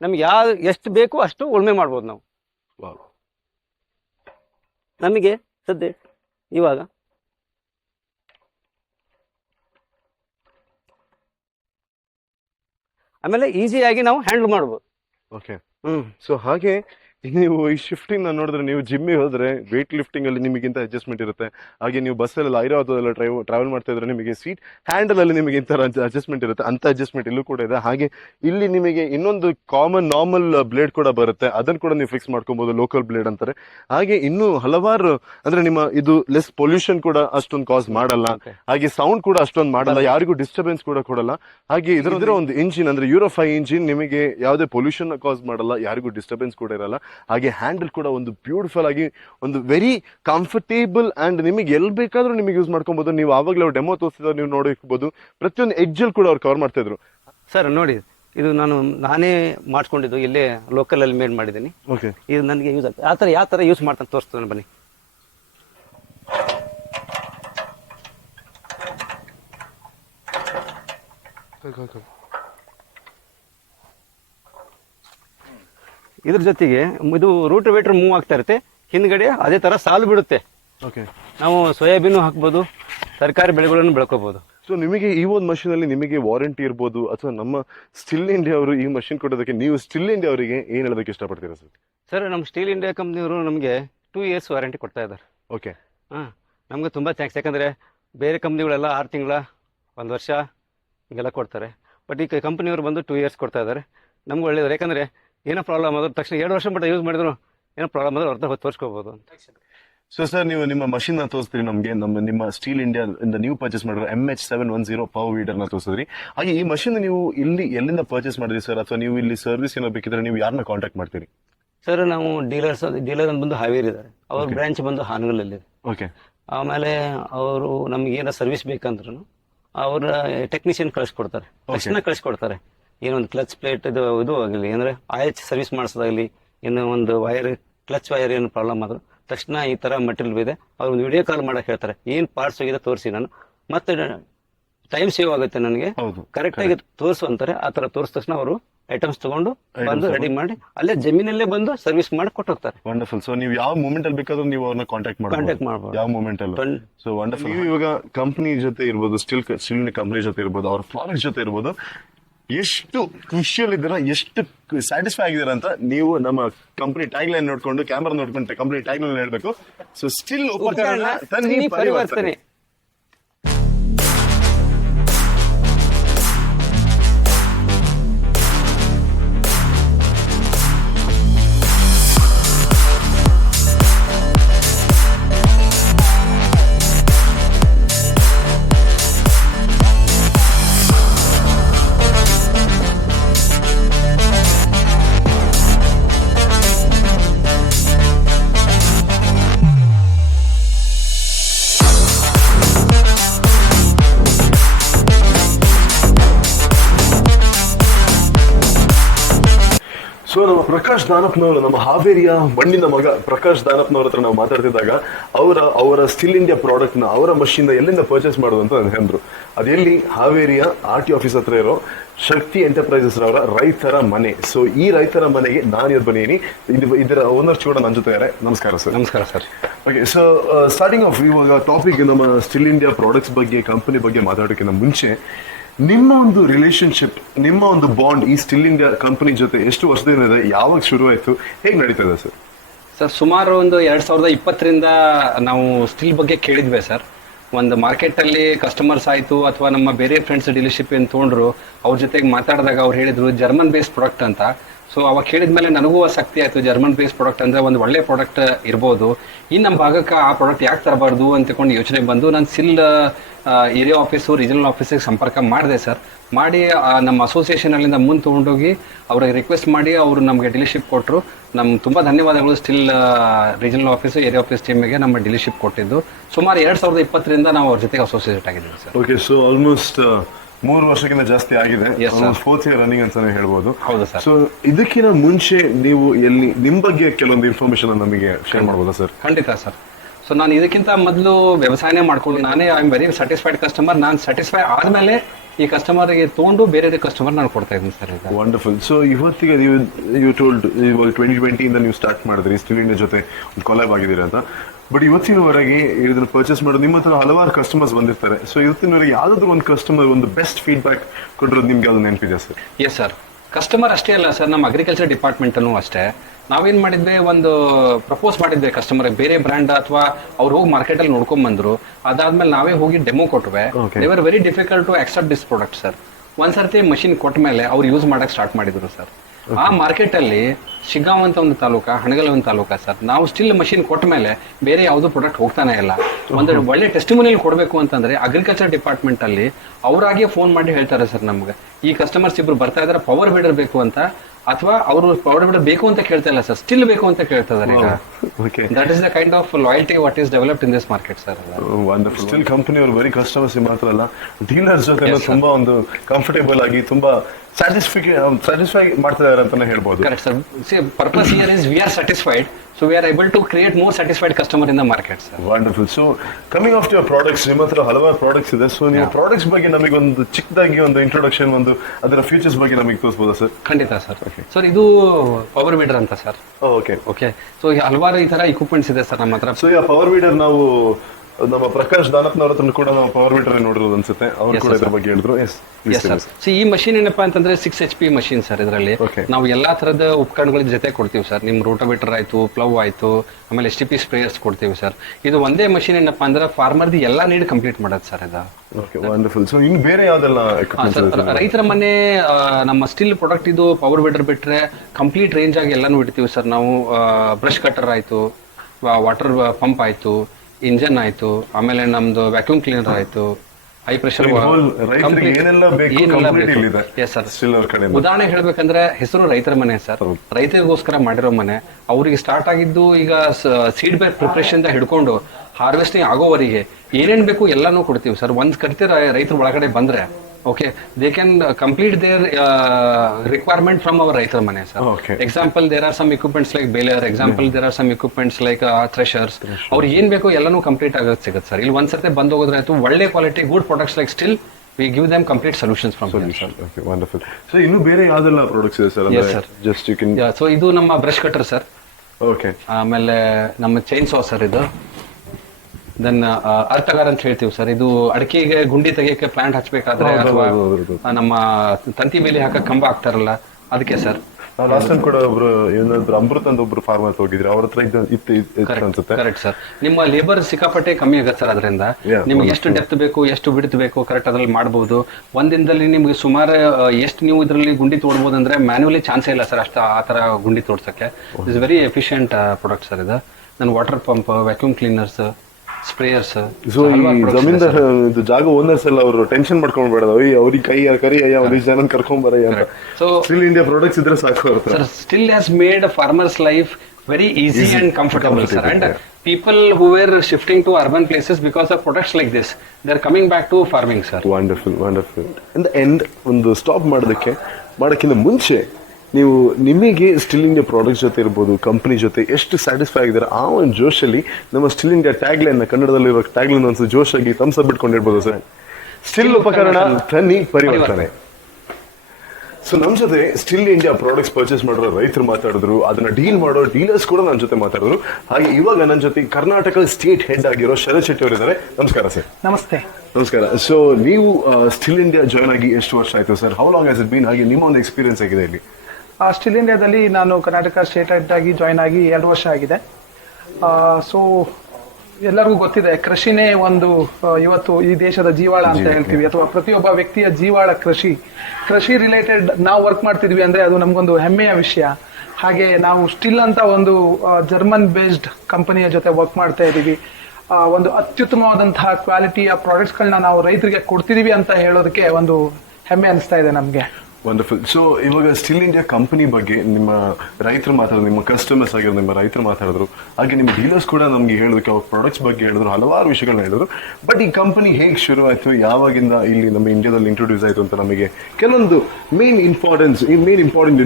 ನಮ್ಗೆ ಎಷ್ಟು ಬೇಕು ಅಷ್ಟು ಉಳ್ಮೆ ಮಾಡ್ಬೋದು ನಾವು. ನಮಗೆ ಸದ್ಯ ಇವಾಗ ಆಮೇಲೆ ಈಸಿಯಾಗಿ ನಾವು ಹ್ಯಾಂಡಲ್ ಮಾಡ್ಬೋದು. ಓಕೆ. ಸೊ ಹಾಗೆ ನೀವು ಈ ಶಿಫ್ಟಿಂಗ್ ನೋಡಿದ್ರೆ, ನೀವು ಜಿಮ್ಮಿಗೆ ಹೋದ್ರೆ ವೇಟ್ ಲಿಫ್ಟಿಂಗ್ ಅಲ್ಲಿ ನಿಮಗಿಂತ ಅಡ್ಜಸ್ಟ್ಮೆಂಟ್ ಇರುತ್ತೆ. ಹಾಗೆ ನೀವು ಬಸ್ಸಲ್ಲಿ ಐರಾವತದಲ್ಲ ಟ್ರಾವೆಲ್ ಮಾಡ್ತಾ ಇದ್ರೆ ನಿಮಗೆ ಸೀಟ್ ಹ್ಯಾಂಡಲ್ ಅಲ್ಲಿ ನಿಮಗೆ ಇಂಥ ಅಡ್ಜಸ್ಟ್ಮೆಂಟ್ ಇರುತ್ತೆ, ಅಂತ ಅಡ್ಜಸ್ಟ್ಮೆಂಟ್ ಇಲ್ಲೂ ಕೂಡ ಇದೆ. ಹಾಗೆ ಇಲ್ಲಿ ನಿಮಗೆ ಇನ್ನೊಂದು ಕಾಮನ್ ನಾರ್ಮಲ್ ಬ್ಲೇಡ್ ಕೂಡ ಬರುತ್ತೆ, ಅದನ್ನು ಕೂಡ ನೀವು ಫಿಕ್ಸ್ ಮಾಡ್ಕೊಬಹುದು, ಲೋಕಲ್ ಬ್ಲೇಡ್ ಅಂತಾರೆ. ಹಾಗೆ ಇನ್ನೂ ಹಲವಾರು ಅಂದ್ರೆ ನಿಮ್ಮ ಇದು ಲೆಸ್ ಪೊಲ್ಯೂಷನ್ ಕೂಡ ಅಷ್ಟೊಂದು ಕಾಸ್ ಮಾಡಲ್ಲ, ಹಾಗೆ ಸೌಂಡ್ ಕೂಡ ಅಷ್ಟೊಂದು ಮಾಡಲ್ಲ, ಯಾರಿಗೂ ಡಿಸ್ಟರ್ಬೆನ್ಸ್ ಕೂಡ ಕೊಡಲ್ಲ. ಹಾಗೆ ಇದರ ಒಂದು ಇಂಜಿನ್ ಅಂದ್ರೆ Euro 5 ಇಂಜಿನ್ ನಿಮಗೆ ಯಾವುದೇ ಪೊಲ್ಯೂಷನ್ ಕಾಸ್ ಮಾಡಲ್ಲ, ಯಾರಿಗೂ ಡಿಸ್ಟರ್ಬೆನ್ಸ್ ಕೂಡ ಇರಲ್ಲ. ಹಾಗೆ ಹ್ಯಾಂಡಲ್ ಕೂಡ ಒಂದು ಬ್ಯೂಟಿಫುಲ್ ಆಗಿ, ಒಂದು ವೆರಿ ಕಂಫರ್ಟೇಬಲ್ ಅಂಡ್ ನಿಮಗೆ ಎಲ್ಲಿ ಬೇಕಾದ್ರೂ ನಿಮಗೆ ಯೂಸ್ ಮಾಡ್ಕೊಬಹುದು. ನೀವು ಆವಾಗಲೇ ಅವ್ರು ಡೆಮೋ ತೋರಿಸಿದ್ರೆ ನೀವು ನೋಡಿರ್ಬೋದು, ಪ್ರತಿಯೊಂದು ಎಡ್ಜಲ್ ಕೂಡ ಅವ್ರು ಕವರ್ ಮಾಡ್ತಾ ಇದ್ರು. ಸರ್ ನೋಡಿ, ಇದು ನಾನೇ ಮಾಡ್ಕೊಂಡಿದ್ದು, ಇಲ್ಲೇ ಲೋಕಲ್ ಅಲ್ಲಿ ಮೇಡ್ ಮಾಡಿದ್ದೀನಿ. ಓಕೆ. ಇದು ನನಗೆ ಯೂಸ್ ಆಗ್ತದೆ, ಯಾವ ತರ ಯೂಸ್ ಮಾಡ್ತಾನೆ ತೋರಿಸ್ತಾನೆ ಬನ್ನಿ. ಇದ್ರ ಜೊತೆಗೆ ಇದು ರೂಟವೇಟರ್ ಮೂವ್ ಆಗ್ತಾ ಇರುತ್ತೆ, ಹಿಂದ್ಗಡೆ ಅದೇ ತರ ಸಾಲು ಬಿಡುತ್ತೆ. ಓಕೆ. ನಾವು ಸೋಯಾಬೀನ್ ಹಾಕ್ಬೋದು, ತರಕಾರಿ ಬೆಳೆಗಳನ್ನು ಬೆಳ್ಕೋಬಹುದು. ಸೊ ನಿಮಗೆ ಈ ಒಂದು ಮಷೀನ್ ಅಲ್ಲಿ ನಿಮಗೆ ವಾರಂಟಿ ಇರ್ಬೋದು, ಅಥವಾ ನಮ್ಮ ಸ್ಟಿಲ್ ಇಂಡಿಯಾ ಅವರು ಈ ಮಷೀನ್ ಕೊಡೋದಕ್ಕೆ ನೀವು ಸ್ಟಿಲ್ ಇಂಡಿಯಾ ಅವರಿಗೆ ಏನ್ ಹೇಳೋದಕ್ಕೆ ಇಷ್ಟಪಡ್ತೀರಾ ಸರ್? ಸರ್, ನಮ್ಮ ಸ್ಟೀಲ್ ಇಂಡಿಯಾ ಕಂಪ್ನಿಯವರು ನಮಗೆ 2 years ವಾರಂಟಿ ಕೊಡ್ತಾ ಇದ್ದಾರೆ. ಓಕೆ. ಹಾಂ, ನಮಗೆ ತುಂಬ ಥ್ಯಾಂಕ್ಸ್. ಯಾಕಂದರೆ ಬೇರೆ ಕಂಪ್ನಿಗಳೆಲ್ಲ 6 ತಿಂಗಳ 1 ವರ್ಷ ಹಿಂಗೆಲ್ಲ ಕೊಡ್ತಾರೆ. ಬಟ್ ಈ ಕಂಪ್ನಿಯವರು ಬಂದು 2 years ಕೊಡ್ತಾ ಇದ್ದಾರೆ. ನಮ್ಗೆ ಒಳ್ಳೆಯದು. ಯಾಕಂದರೆ ಏನೋ ಪ್ರಾಬ್ಲಮ್ ಆದ್ರೆ ತಕ್ಷಣ 2 ವರ್ಷ ಮಟ್ಟ ಯೂಸ್ ಮಾಡಿದ್ರು ಏನೋ ಪ್ರಾಬ್ಲಮ್ ಆದ್ರೆ ಅವ್ರ ತೋರಿಸ್ಕೋಬೋದು ಅಂತ. ಸೊ ಸರ್, ನೀವು ನಿಮ್ಮ ಮಷಿನ್ ನ ತೋರಿಸ್ತೀರಿ ನಮಗೆ, ನಿಮ್ಮ ಸ್ಟೀಲ್ ಇಂಡಿಯಾ ಇಂದ ನೀವು ಪರ್ಚೇಸ್ ಮಾಡಿರೋ MH710 ಪವರ್ ವೀಡರ್ ನ ತೋರಿಸಿದ್ರಿ. ಹಾಗೆ ಈ ಮಷಿನ್ ನೀವು ಇಲ್ಲಿ ಎಲ್ಲಿಂದ ಪರ್ಚೇಸ್ ಮಾಡಿದ್ರಿ ಸರ್, ಅಥವಾ ನೀವು ಇಲ್ಲಿ ಸರ್ವಿಸ್ ಏನೋ ಬೇಕಿದ್ರೆ ನೀವು ಯಾರನ್ನ ಕಾಂಟ್ಯಾಕ್ಟ್ ಮಾಡ್ತೀರಿ? ಸರ್, ನಾವು ಡೀಲರ್ ಅಂತ ಬಂದು ಹಾವೇರಿ ಇದ್ದಾರೆ. ಅವ್ರ ಬ್ರಾಂಚ್ ಬಂದು ಹಾನಗಲಲ್ಲಿ. ಓಕೆ. ಆಮೇಲೆ ಅವರು ನಮ್ಗೆ ಏನೋ ಸರ್ವಿಸ್ ಬೇಕಂದ್ರೂ ಅವರ ಟೆಕ್ನಿಷಿಯನ್ ಕಳಿಸ್ಕೊಡ್ತಾರೆ, ತಕ್ಷಣ ಕಳಿಸ್ಕೊಡ್ತಾರೆ. ಏನೊಂದು ಕ್ಲಚ್ ಪ್ಲೇಟ್ ಇದು ಆಗಲಿ, ಅಂದ್ರೆ ಆಯಿಲ್ ಸರ್ವಿಸ್ ಮಾಡಿಸೋದಾಗಲಿ, ಏನೋ ಒಂದು ವೈರ್ ಕ್ಲಚ್ ವೈರ್ ಏನು ಪ್ರಾಬ್ಲಮ್ ಆದ್ರೂ ತಕ್ಷಣ ಈ ತರ ಮಟೀರಿಯಲ್ ಇದೆ, ಅವ್ರು ಒಂದು ವಿಡಿಯೋ ಕಾಲ್ ಮಾಡಕ್ ಹೇಳ್ತಾರೆ. ಏನ್ ಪಾರ್ಟ್ಸ್ ಹೋಗಿದೆ ತೋರಿಸಿ, ನಾನು ಮತ್ತೆ ಟೈಮ್ ಸೇವ್ ಆಗುತ್ತೆ ನನಗೆ, ಕರೆಕ್ಟ್ ಆಗಿ ತೋರಿಸು ಅಂತಾರೆ. ಆ ತರ ತೋರಿಸಿದ ತಕ್ಷಣ ಅವರು ಐಟಮ್ಸ್ ತಗೊಂಡು ಬಂದು ರೆಡಿ ಮಾಡಿ ಅಲ್ಲೇ ಜಮೀನಲ್ಲೇ ಬಂದು ಸರ್ವಿಸ್ ಮಾಡಿ ಕೊಟ್ಟು ಹೋಗ್ತಾರೆ. ವಂಡರ್ಫುಲ್. ಸೊ ನೀವು ಯಾವ ಮೂಮೆಂಟ್ ಅಲ್ಲಿ ಬೇಕಾದ್ರೂ ನೀವು ಅವ್ರನ್ನ ಕಾಂಟ್ಯಾಕ್ಟ್ ಮಾಡಬಹುದು, ಯಾವ ಮೂಮೆಂಟ್ ಅಲ್ಲೂ. So wonderful. ನೀವು ಇವಾಗ ಕಂಪನಿ ಜೊತೆ ಇರ್ಬೋದು, ಸ್ಟಿಲ್ ಕಂಪನಿ ಜೊತೆ ಇರ್ಬೋದು, ಅವ್ರ ಪ್ರಾಡಕ್ಟ್ ಜೊತೆ ಇರ್ಬೋದು, ಎಷ್ಟು ಖುಷಿಯಲ್ಲಿ ಇದ್ದೀರಾ, ಎಷ್ಟು ಸ್ಯಾಟಿಸ್ಫೈ ಆಗಿದ್ದೀರಾ ಅಂತ ನೀವು ನಮ್ಮ ಕಂಪನಿ ಟ್ಯಾಗ್ ಲೈನ್ ನೋಡ್ಕೊಂಡು, ಕ್ಯಾಮರಾ ನೋಡ್ಕೊಂಡು ಕಂಪನಿ ಟ್ಯಾಗ್ ಲೈನ್ ಹೇಳ್ಬೇಕು. ಸೊ ಸ್ಟಿಲ್ ಉಪಕರಣ ತನ್ನಿ ಪರಿವರ್ತನೆ. ಸೊ ನಮ್ಮ ಪ್ರಕಾಶ್ ದಾನಪ್ನವರು, ನಮ್ಮ ಹಾವೇರಿಯ ಮಣ್ಣಿನ ಮಗ ಪ್ರಕಾಶ್ ದಾನಪ್ನವ್ರ ಹತ್ರ ನಾವು ಮಾತಾಡ್ತಿದ್ದಾಗ ಅವರ ಸ್ಟಿಲ್ ಇಂಡಿಯಾ ಪ್ರಾಡಕ್ಟ್ ನ ಅವರ ಮಷೀನ್ ಎಲ್ಲಿಂದ ಪರ್ಚೇಸ್ ಮಾಡೋದು ಅಂತ ಅಂದ್ರು. ಅದೆಲ್ಲಿ ಹಾವೇರಿಯ RT ಆಫೀಸ್ ಹತ್ರ ಇರೋ ಶಕ್ತಿ ಎಂಟರ್ಪ್ರೈಸಸ್ ಅವರ ರೈತರ ಮನೆ. ಸೊ ಈ ರೈತರ ಮನೆಗೆ ನಾನು ಇವತ್ತು ಬಂದಿದ್ದೀನಿ. ಇದರ ಓನರ್ಸ್ ಕೂಡ ನನ್ನ ಜೊತೆ ಇದ್ದಾರೆ. ನಮಸ್ಕಾರ ಸರ್. ನಮಸ್ಕಾರ sir. Okay. So starting of ಇವಾಗ ಟಾಪಿಕ್ ನಮ್ಮ ಸ್ಟಿಲ್ ಇಂಡಿಯಾ ಪ್ರಾಡಕ್ಟ್ಸ್ ಬಗ್ಗೆ, ಕಂಪನಿ ಬಗ್ಗೆ ಮಾತಾಡೋಕ್ಕಿಂತ ಮುಂಚೆ ನಿಮ್ಮ ಒಂದು ರಿಲೇಶನ್ಶಿಪ್, ನಿಮ್ಮ ಒಂದು ಬಾಂಡ್ ಈ ಸ್ಟಿಲ್ ಇಂಡಿಯಾ ಕಂಪನಿ ಜೊತೆ ಎಷ್ಟು ವರ್ಷದಿಂದ ಇದೆ, ಯಾವಾಗ ಶುರುವಾಯಿತು, ಹೇಗೆ ನಡೀತದೆ ಸರ್? ಸರ್, ಸುಮಾರು ಒಂದು 2020ರಿಂದ ನಾವು ಸ್ಟಿಲ್ ಬಗ್ಗೆ ಕೇಳಿದ್ವಿ ಸರ್. ಒಂದು ಮಾರ್ಕೆಟಲ್ಲಿ ಕಸ್ಟಮರ್ಸ್ ಆಯಿತು ಅಥವಾ ನಮ್ಮ ಬೇರೆ ಫ್ರೆಂಡ್ಸ್ ಡೀಲರ್ಶಿಪ್ ಏನು ತೊಗೊಂಡ್ರು, ಅವ್ರ ಜೊತೆಗೆ ಮಾತಾಡಿದಾಗ ಅವ್ರು ಹೇಳಿದ್ರು ಜರ್ಮನ್ ಬೇಸ್ಡ್ ಪ್ರಾಡಕ್ಟ್ ಅಂತ. ಸೊ ಅವಾಗ ಕೇಳಿದ್ಮೇಲೆ ನನಗೂ ಆಸಕ್ತಿ ಆಯಿತು, ಜರ್ಮನ್ ಬೇಸ್ಡ್ ಪ್ರಾಡಕ್ಟ್ ಅಂದರೆ ಒಂದು ಒಳ್ಳೆ ಪ್ರಾಡಕ್ಟ್ ಇರ್ಬೋದು, ಇನ್ನು ನಮ್ಮ ಭಾಗಕ್ಕೆ ಆ ಪ್ರಾಡಕ್ಟ್ ಯಾಕೆ ತರಬಾರ್ದು ಅಂತಕೊಂಡು ಯೋಚನೆ ಬಂದು ನಾನು ಸಿಲ್ ಏರಿಯಾ ಆಫೀಸು, ರೀಜನಲ್ ಆಫೀಸಿಗೆ ಸಂಪರ್ಕ ಮಾಡಿದೆ ಸರ್. ಮಾಡಿ ನಮ್ಮ ಅಸೋಸಿಯೇಷನಲ್ಲಿಂದ ಮುಂದೆ ತೊಗೊಂಡೋಗಿ ಅವ್ರಿಗೆ ರಿಕ್ವೆಸ್ಟ್ ಮಾಡಿ ಅವರು ನಮಗೆ ಡೀಲರ್ಶಿಪ್ ಕೊಟ್ಟರು. ನಮ್ಮ ತುಂಬ ಧನ್ಯವಾದಗಳು Stihl regional office, area office ಟೀಮಿಗೆ ನಮ್ಮ ಡೀಲರ್ಶಿಪ್ ಕೊಟ್ಟಿದ್ದು. ಸುಮಾರು 2020ರಿಂದ ನಾವು ಅವ್ರ ಜೊತೆಗೆ ಅಸೋಸಿಯೇಟ್ ಆಗಿದ್ದೀವಿ ಸರ್. ಓಕೆ. ಸೊ ಆಲ್ಮೋಸ್ಟ್ 3 ವರ್ಷಕ್ಕಿಂತ ಜಾಸ್ತಿ ಆಗಿದೆ. 4th year ರನ್ನಿಂಗ್ ಅಂತಾನೆ ಹೇಳ್ಬೋದು. ಹೌದು ಸರ್. ಸೊ ಇದಕ್ಕಿಂತ ಮುಂಚೆ ನೀವು ಎಲ್ಲಿ ನಿಮ್ ಬಗ್ಗೆ ಕೆಲವೊಂದು ಇನ್ಫಾರ್ಮೇಶನ್ ನಮಗೆ ಶೇರ್ ಮಾಡ್ಬೋದಾ ಸರ್? ಖಂಡಿತ ಸರ್. ಸೊ ನಾನು ಇದಕ್ಕಿಂತ ಮೊದಲು ವ್ಯವಸಾಯನೇ ಮಾಡ್ಕೊಂಡು ನಾನೇ I am very satisfied customer. ನಾನು ಸ್ಯಾಟಿಸ್ಫೈ ಆದ್ಮೇಲೆ ಈ ಕಸ್ಟಮರ್ಗೆ ತೊಗೊಂಡು ಬೇರೆ ಕಸ್ಟಮರ್ ನಾನು ಕೊಡ್ತಾ ಇದ್ದೀನಿ ಸರ್. ವಂಡರ್ಫುಲ್. ಸೊ ಇವತ್ತಿಗೆ ನೀವು ಟೋಲ್ಡ್ ಇವಾಗ 2020 ಇಂದ ನೀವು ಸ್ಟಾರ್ಟ್ ಮಾಡಿದ್ರಿ, ಸ್ಟಿಲ್ ಇಂಡಿಯಾ ಜೊತೆ ಒಂದು ಕೊಲಾಬ್ ಆಗಿದ್ದೀರಾ ಅಂತ. ಬಟ್ ಇವತ್ತಿನವರೆಗೆ ಇದನ್ನು ಪರ್ಚೇಸ್ ಮಾಡೋದು ನಿಮ್ಮ ಹತ್ರ ಹಲವಾರು ಕಸ್ಟಮರ್ಸ್ ಬಂದಿರ್ತಾರೆ. ಸೊ ಇವತ್ತಿನವರೆಗೆ ಯಾವ್ದಾದ್ರು ಒಂದು ಕಸ್ಟಮರ್ ಒಂದು ಬೆಸ್ಟ್ ಫೀಡ್ಬ್ಯಾಕ್ ಕೊಟ್ಟಿರೋದು ನಿಮ್ಗೆ ಯಾವ್ದು ನೆನಪಿದೆ ಸರ್? Yes sir. ಕಸ್ಟಮರ್ ಅಷ್ಟೇ ಅಲ್ಲ ಸರ್, ನಮ್ಮ ಅಗ್ರಿಕಲ್ಚರ್ ಡಿಪಾರ್ಟ್ಮೆಂಟಲ್ಲೂ ಅಷ್ಟೇ ನಾವೇನ್ ಮಾಡಿದ್ವಿ, ಒಂದು ಪ್ರಪೋಸ್ ಮಾಡಿದ್ವಿ ಕಸ್ಟಮರ್, ಬೇರೆ ಬ್ರ್ಯಾಂಡ್ ಅಥವಾ ಅವ್ರು ಹೋಗಿ ಮಾರ್ಕೆಟಲ್ಲಿ ನೋಡ್ಕೊಂಡ್ ಬಂದ್ರು. ಅದಾದ್ಮೇಲೆ ನಾವೇ ಹೋಗಿ ಡೆಮೋ ಕೊಟ್ವೆ. They are very difficult to accept this product sir. ಒಂದ್ಸರ್ತಿ ಮಷಿನ್ ಕೊಟ್ಟ ಮೇಲೆ ಅವ್ರು ಯೂಸ್ ಮಾಡಕ್ ಸ್ಟಾರ್ಟ್ ಮಾಡಿದ್ರು ಸರ್. ಆ ಮಾರ್ಕೆಟ್ ಅಲ್ಲಿ ಶಿಗ್ಗಾಂವ್ ಅಂತ ಒಂದು ತಾಲೂಕಾ, ಹಣಗಲ್ ಒಂದು ತಾಲೂಕಾ ಸರ್. ನಾವು ಸ್ಟಿಲ್ ಮಷಿನ್ ಕೊಟ್ಟ ಮೇಲೆ ಬೇರೆ ಯಾವ್ದು ಪ್ರಾಡಕ್ಟ್ ಹೋಗ್ತಾನೆ ಇಲ್ಲ. ಒಂದು ಒಳ್ಳೆ ಟೆಸ್ಟಿಮೋನಿಯಲ್ ಕೊಡಬೇಕು ಅಂತಂದ್ರೆ ಅಗ್ರಿಕಲ್ಚರ್ ಡಿಪಾರ್ಟ್ಮೆಂಟ್ ಅಲ್ಲಿ ಅವರಾಗೆ ಫೋನ್ ಮಾಡಿ ಹೇಳ್ತಾರೆ ಸರ್ ನಮ್ಗೆ, ಈ ಕಸ್ಟಮರ್ಸ್ ಇಬ್ರು ಬರ್ತಾ ಇದಾರೆ, ಪವರ್ ಬೀಡರ್ ಬೇಕು ಅಂತ, ಅಥವಾ ಅವರು ಪವರ್ ಬೀಡರ್ ಬೇಕು ಅಂತ ಕೇಳ್ತಾ ಇಲ್ಲ ಸರ್, ಸ್ಟಿಲ್ ಬೇಕು ಅಂತ ಕೇಳ್ತಾ ಇದಾರೆ. That is the kind of loyalty what is developed in this market sir. Wonderful. Still company ಅವರು ಬರೀ ಕಸ್ಟಮರ್ಸ್ ಮಾತ್ರ ಅಲ್ಲ, ಡೀಲರ್ಸ್ ಜೊತೆ ತುಂಬಾ ಒಂದು ಕಂಫರ್ಟೇಬಲ್ ಆಗಿ ತುಂಬಾ ಸ್ಯಾಟಿಸ್ಫೈ ಮಾಡ್ತಾ ಇದಾರೆ ಅಂತಾನೆ ಹೇಳ್ಬೋದು. Correct sir. C purpose here is we are satisfied, so we are able to create more satisfied customer in the market sir. Wonderful. So coming off to your products, ನಿಮ್ಮ ಹತ್ರ ಹಲವಾರು ಪ್ರಾಡಕ್ಟ್ಸ್ ಇದೆ. ಸೊ ನೀವು ಪ್ರಾಡಕ್ಟ್ಸ್ ಬಗ್ಗೆ ನಮಗೆ ಒಂದು ಚಿಕ್ಕದಾಗಿ ಒಂದು ಇಂಟ್ರೊಡಕ್ಷನ್, ಒಂದು ಅದರ ಫೀಚರ್ಸ್ ಬಗ್ಗೆ ನಮಗೆ ತೋರಿಸಬಹುದಾ ಸರ್? ಖಂಡಿತ ಸರ್. ಸರ್ ಇದು ಪವರ್ ಬೀಡರ್ ಅಂತ ಸರ್. ಓಕೆ. ಓಕೆ. ಸೊ ಹಲವಾರು ಈ ತರ ಇಕ್ವಿಪ್ಮೆಂಟ್ಸ್ ಇದೆ ಸರ್ ನಮ್ಮ ಹತ್ರ. ಸೊ ಈ ಪವರ್ ಬೀಡರ್ ನಾವು ನಮ್ಮ ಪ್ರಕಾಶ್ ದಾನತ್ನವ್ರ ಹತ್ರ ಕೂಡ ನಾವು ಪವರ್ ಮೀಟರ್ ನೋಡಿರೋದು ಅನ್ಸುತ್ತೆ, ಅವ್ರು ಕೂಡ ಇದ್ರ ಬಗ್ಗೆ ಹೇಳಿದ್ರು. ಎಸ್ ಈ ಮಷೀನ್ ಏನಪ್ಪಾ ಅಂತಂದ್ರೆ 6 HP ಮಷೀನ್ ಸರ್. ಇದರಲ್ಲಿ Okay. ನಾವು ಎಲ್ಲಾ ತರದ ಉಪಕರಣಗಳ ಜೊತೆ ಕೊಡ್ತೀವಿ ಸರ್. ನಿಮ್ ರೋಟೋವೇಟರ್ ಆಯ್ತು, ಪ್ಲವ್ ಆಯ್ತು, ಆಮೇಲೆ STP ಸ್ಪ್ರೇಯರ್ಸ್ ಕೊಡ್ತೀವಿ ಸರ್. ಇದು ಒಂದೇ ಮಷೀನ್ ಏನಪ್ಪಾ ಅಂದ್ರೆ ಫಾರ್ಮರ್ದು ಎಲ್ಲಾ ನೀಡ್ ಕಂಪ್ಲೀಟ್ ಮಾಡೋದು ಸರ್ ಇದು. Okay, wonderful. ಸೊ ಇನ್ನು ಬೇರೆ ಯಾವ್ದೆಲ್ಲ ರೈತರ ಮನೆ ನಮ್ಮ ಸ್ಟಿಲ್ ಪ್ರಾಡಕ್ಟ್ ಇದು ಪವರ್ ವೀಡರ್ ಬಿಟ್ರೆ ಕಂಪ್ಲೀಟ್ ರೇಂಜ್ ಆಗಿ ಎಲ್ಲಾನು ಇಡ್ತೀವಿ ಸರ್ ನಾವು. ಬ್ರಷ್ ಕಟರ್ ಆಯ್ತು, ವಾಟರ್ ಪಂಪ್ ಆಯ್ತು, ಇಂಜನ್ ಆಯ್ತು, ಆಮೇಲೆ ನಮ್ದು ವ್ಯಾಕ್ಯೂಮ್ ಕ್ಲೀನರ್ ಆಯ್ತು, ಹೈ ಪ್ರೆಷರ್. ಉದಾಹರಣೆ ಹೇಳ್ಬೇಕಂದ್ರೆ ಹೆಸರು ರೈತರ ಮನೆ ಸರ್, ರೈತರಿಗೋಸ್ಕರ ಮಾಡಿರೋ ಮನೆ. ಅವ್ರಿಗೆ ಸ್ಟಾರ್ಟ್ ಆಗಿದ್ದು ಈಗ ಸೀಡ್ ಬೇರ್ ಪ್ರಿಪರೇಷನ್ ಹಿಡ್ಕೊಂಡು ಹಾರ್ವೆಸ್ಟಿಂಗ್ ಆಗೋವರೆಗೆ ಏನೇನ್ ಬೇಕು ಎಲ್ಲಾನು ಕೊಡ್ತೀವಿ ಸರ್. ಒಂದ್ ಕರ್ತಿ ರೈತರ ಒಳಗಡೆ ಬಂದ್ರೆ okay, they can complete their requirement from our ರೈತರ ಮನೆ sir. Example there are some equipments like baler, example there are some equipments like threshers. ಅವ್ರಿಗೆ ಏನ್ ಬೇಕು ಎಲ್ಲಾನು ಕಂಪ್ಲೀಟ್ ಆಗೋದು ಸಿಗುತ್ತೆ ಸರ್. ಇಲ್ಲಿ ಒಂದ್ಸರ್ತಿ ಬಂದ್ ಹೋಗೋದ್ರೆ ಆಯ್ತು, ಒಳ್ಳೆ quality good products like still we give them complete solutions from sir. Okay, wonderful. So ಇನ್ನು ಬೇರೆ ಯಾವ್ದೆಲ್ಲ ಪ್ರಾಡಕ್ಟ್ಸ್ ಇದೆ sir? Yes, sir. Just you can. So ಇದು ನಮ್ಮ ಬ್ರಷ್ ಕಟರ್ ಸರ್. ಓಕೆ, ಆಮೇಲೆ ನಮ್ಮ ಚೈನ್ ಸಾ ಸರ್ ಇದು. ದೆನ್ ಅರ್ಥಗಾರ ಅಂತ ಹೇಳ್ತೀವಿ ಸರ್. ಇದು ಅಡಿಕೆಗೆ ಗುಂಡಿ ತೆಗಿಯಕ್ಕೆ ಪ್ಲಾಂಟ್ ಹಚ್ಬೇಕಾದ್ರೆ ಅಥವಾ ನಮ್ಮ ತಂತಿ ಬೇಲಿ ಹಾಕಕ್ ಕಂಬ ಹಾಕ್ತಾರಲ್ಲ ಅದಕ್ಕೆ ಸರ್. ನಾವು ಲಾಸ್ಟ್ ಟೈಮ್ ಕೂಡ ಒಬ್ರು ಏನಾದ್ರು ಅಮೃತ್ ಅಂತ ಒಬ್ರು ಫಾರ್ಮರ್ಸ್ ಹೋಗಿದ್ರು, ಅವ್ರ ಹತ್ರ ಇತ್ತು ಅನ್ಸುತ್ತೆ. Correct sir. ನಿಮ್ಮ ಲೇಬರ್ ಸಿಕ್ಕಾಪಟ್ಟೆ ಕಮ್ಮಿ ಆಗುತ್ತೆ ಸರ್. ಅದರಿಂದ ನಿಮ್ಗೆ ಎಷ್ಟು ಡೆಪ್ತ್ ಬೇಕು, ಎಷ್ಟು ಬಿಡ್ತ್ ಬೇಕು ಕರೆಕ್ಟ್ ಅದ್ರಲ್ಲಿ ಮಾಡಬಹುದು. ಒಂದಿನದಲ್ಲಿ ನಿಮ್ಗೆ ಸುಮಾರು ಎಷ್ಟು ನೀವು ಇದರಲ್ಲಿ ಗುಂಡಿ ತೋಡ್ಬೋದು ಅಂದ್ರೆ ಮ್ಯಾನ್ಯುವಲಿ ಚಾನ್ಸೇ ಇಲ್ಲ ಸರ್ ಅಷ್ಟ ಆ ತರ ಗುಂಡಿ ತೋಡ್ಸಕ್ಕೆ. It's very efficient product sir ಇದು. ನನ್ನ water pump, vacuum cleaners, sprayers. So ಈ ಜಮೀನ್ದಾರ್ ಇದು ಜಾಗ ಓನರ್ಸ್ ಎಲ್ಲ ಅವರು ಟೆನ್ಷನ್ ಮಾಡ್ಕೊಂಡ್ಬೇಡ, ಅವ್ರಿಗೆ ಕರಿ ಒಂದಿಷ್ಟು ಜನ ಕರ್ಕೊಂಡ್ ಬರ ಅಂತ. ಸೊ ಸ್ಟಿಲ್ ಇಂಡಿಯಾ ಪ್ರಾಡಕ್ಟ್ಸ್ ಇದ್ರೆ ಸಾಕು sir. Still has made farmers life very easy and comfortable sir, and people who were shifting to urban places because of products like this, they are coming back to farming sir. Wonderful, wonderful. In the end ಒಂದು ಸ್ಟಾಪ್ ಮಾಡೋಕ್ಕಿಂತ ಮುಂಚೆ ನೀವು ನಿಮಗೆ ಸ್ಟಿಲ್ ಇಂಡಿಯಾ ಪ್ರಾಡಕ್ಟ್ಸ್ ಜೊತೆ ಇರ್ಬೋದು, ಕಂಪನಿ ಜೊತೆ ಎಷ್ಟು ಸ್ಯಾಟಿಸ್ಫೈ ಆಗಿದ್ದಾರೆ ಆ ಒಂದು ಜೋಶಲ್ಲಿ ನಮ್ಮ ಸ್ಟಿಲ್ ಇಂಡಿಯಾ ಟ್ಯಾಗ್ ಲೈನ್, ಕನ್ನಡದಲ್ಲಿರೋ ಟ್ಯಾಗ್ ಲೈನ್ ಒಂದು ಜೋಶಾಗಿ ಥಮ್ಸ್ ಅಪ್ ಬಿಟ್ಕೊಂಡಿರ್ಬೋದು ಸರ್. ಸ್ಟಿಲ್ ಉಪಕರಣ ತನ್ನಿ ಪರಿವರ್ತನೆ. ಸೊ ನಮ್ಮ ಜೊತೆ ಸ್ಟಿಲ್ ಇಂಡಿಯಾ ಪ್ರಾಡಕ್ಟ್ಸ್ ಪರ್ಚೇಸ್ ಮಾಡಿರೋ ರೈತರು ಮಾತಾಡಿದ್ರು, ಅದನ್ನ ಡೀಲ್ ಮಾಡೋ ಡೀಲರ್ಸ್ ಕೂಡ ನನ್ನ ಜೊತೆ ಮಾತಾಡಿದ್ರು. ಹಾಗೆ ಇವಾಗ ನನ್ನ ಜೊತೆ ಕರ್ನಾಟಕ ಸ್ಟೇಟ್ ಹೆಡ್ ಆಗಿರೋ ಶರತ್ ಶೆಟ್ಟಿ ಅವರು ಇದ್ದಾರೆ. ನಮಸ್ಕಾರ ಸರ್. ನಮಸ್ತೆ. ನಮಸ್ಕಾರ. ಸೊ ನೀವು ಸ್ಟಿಲ್ ಇಂಡಿಯಾ ಜಾಯ್ನ್ ಆಗಿ ಎಷ್ಟು ವರ್ಷ ಆಯ್ತು sir? How long has it been? ಹಾಗೆ ನಿಮ್ಮ ಒಂದು ಎಕ್ಸ್ಪೀರಿಯನ್ಸ್ ಆಗಿದೆ ಇಲ್ಲಿ? ಸ್ಟಿಲ್ ಇಂಡಿಯಾದಲ್ಲಿ ನಾನು ಕರ್ನಾಟಕ ಸ್ಟೇಟ್ ಹೆಡ್ ಆಗಿ ಜಾಯ್ನ್ ಆಗಿ 2 ವರ್ಷ ಆಗಿದೆ. ಸೊ ಎಲ್ಲರಿಗೂ ಗೊತ್ತಿದೆ, ಕೃಷಿನೇ ಒಂದು ಇವತ್ತು ಈ ದೇಶದ ಜೀವಾಳ ಅಂತ ಹೇಳ್ತೀವಿ, ಅಥವಾ ಪ್ರತಿಯೊಬ್ಬ ವ್ಯಕ್ತಿಯ ಜೀವಾಳ ಕೃಷಿ ರಿಲೇಟೆಡ್ ನಾವು ವರ್ಕ್ ಮಾಡ್ತಿದ್ವಿ ಅಂದ್ರೆ ಅದು ನಮ್ಗೊಂದು ಹೆಮ್ಮೆಯ ವಿಷಯ. ಹಾಗೆ ನಾವು ಸ್ಟಿಲ್ ಅಂತ ಒಂದು ಜರ್ಮನ್ ಬೇಸ್ಡ್ ಕಂಪನಿಯ ಜೊತೆ ವರ್ಕ್ ಮಾಡ್ತಾ ಇದ್ದೀವಿ. ಒಂದು ಅತ್ಯುತ್ತಮವಾದಂತಹ ಕ್ವಾಲಿಟಿಯ ಪ್ರಾಡಕ್ಟ್ಸ್ಗಳನ್ನ ನಾವು ರೈತರಿಗೆ ಕೊಡ್ತಿದೀವಿ ಅಂತ ಹೇಳೋದಕ್ಕೆ ಒಂದು ಹೆಮ್ಮೆ ಅನಿಸ್ತಾ ಇದೆ ನಮ್ಗೆ. ವಂಡರ್ಫುಲ್. ಸೊ ಇವಾಗ ಸ್ಟಿಲ್ ಇಂಡಿಯಾ ಕಂಪನಿ ಬಗ್ಗೆ ನಿಮ್ಮ ರೈತರು ಮಾತಾಡಿದ್ರು, ನಿಮ್ಮ ಕಸ್ಟಮರ್ಸ್ ಆಗಿರೋ ನಿಮ್ಮ ರೈತರು ಮಾತಾಡಿದ್ರು, ಹಾಗೆ ನಿಮ್ಮ ಡೀಲರ್ಸ್ ಕೂಡ ನಮ್ಗೆ ಹೇಳೋದಕ್ಕೆ ಅವ್ರ ಪ್ರಾಡಕ್ಟ್ಸ್ ಬಗ್ಗೆ ಹೇಳಿದ್ರು, ಹಲವಾರು ವಿಷಯಗಳನ್ನ ಹೇಳಿದ್ರು. ಬಟ್ ಈ ಕಂಪನಿ ಹೇಗೆ ಶುರು ಆಯ್ತು, ಯಾವಾಗಿಂದ ಇಲ್ಲಿ ನಮ್ಮ ಇಂಡಿಯಾದಲ್ಲಿ ಇಂಟ್ರೊಡ್ಯೂಸ್ ಆಯ್ತು ಅಂತ ನಮಗೆ ಕೆಲವೊಂದು main important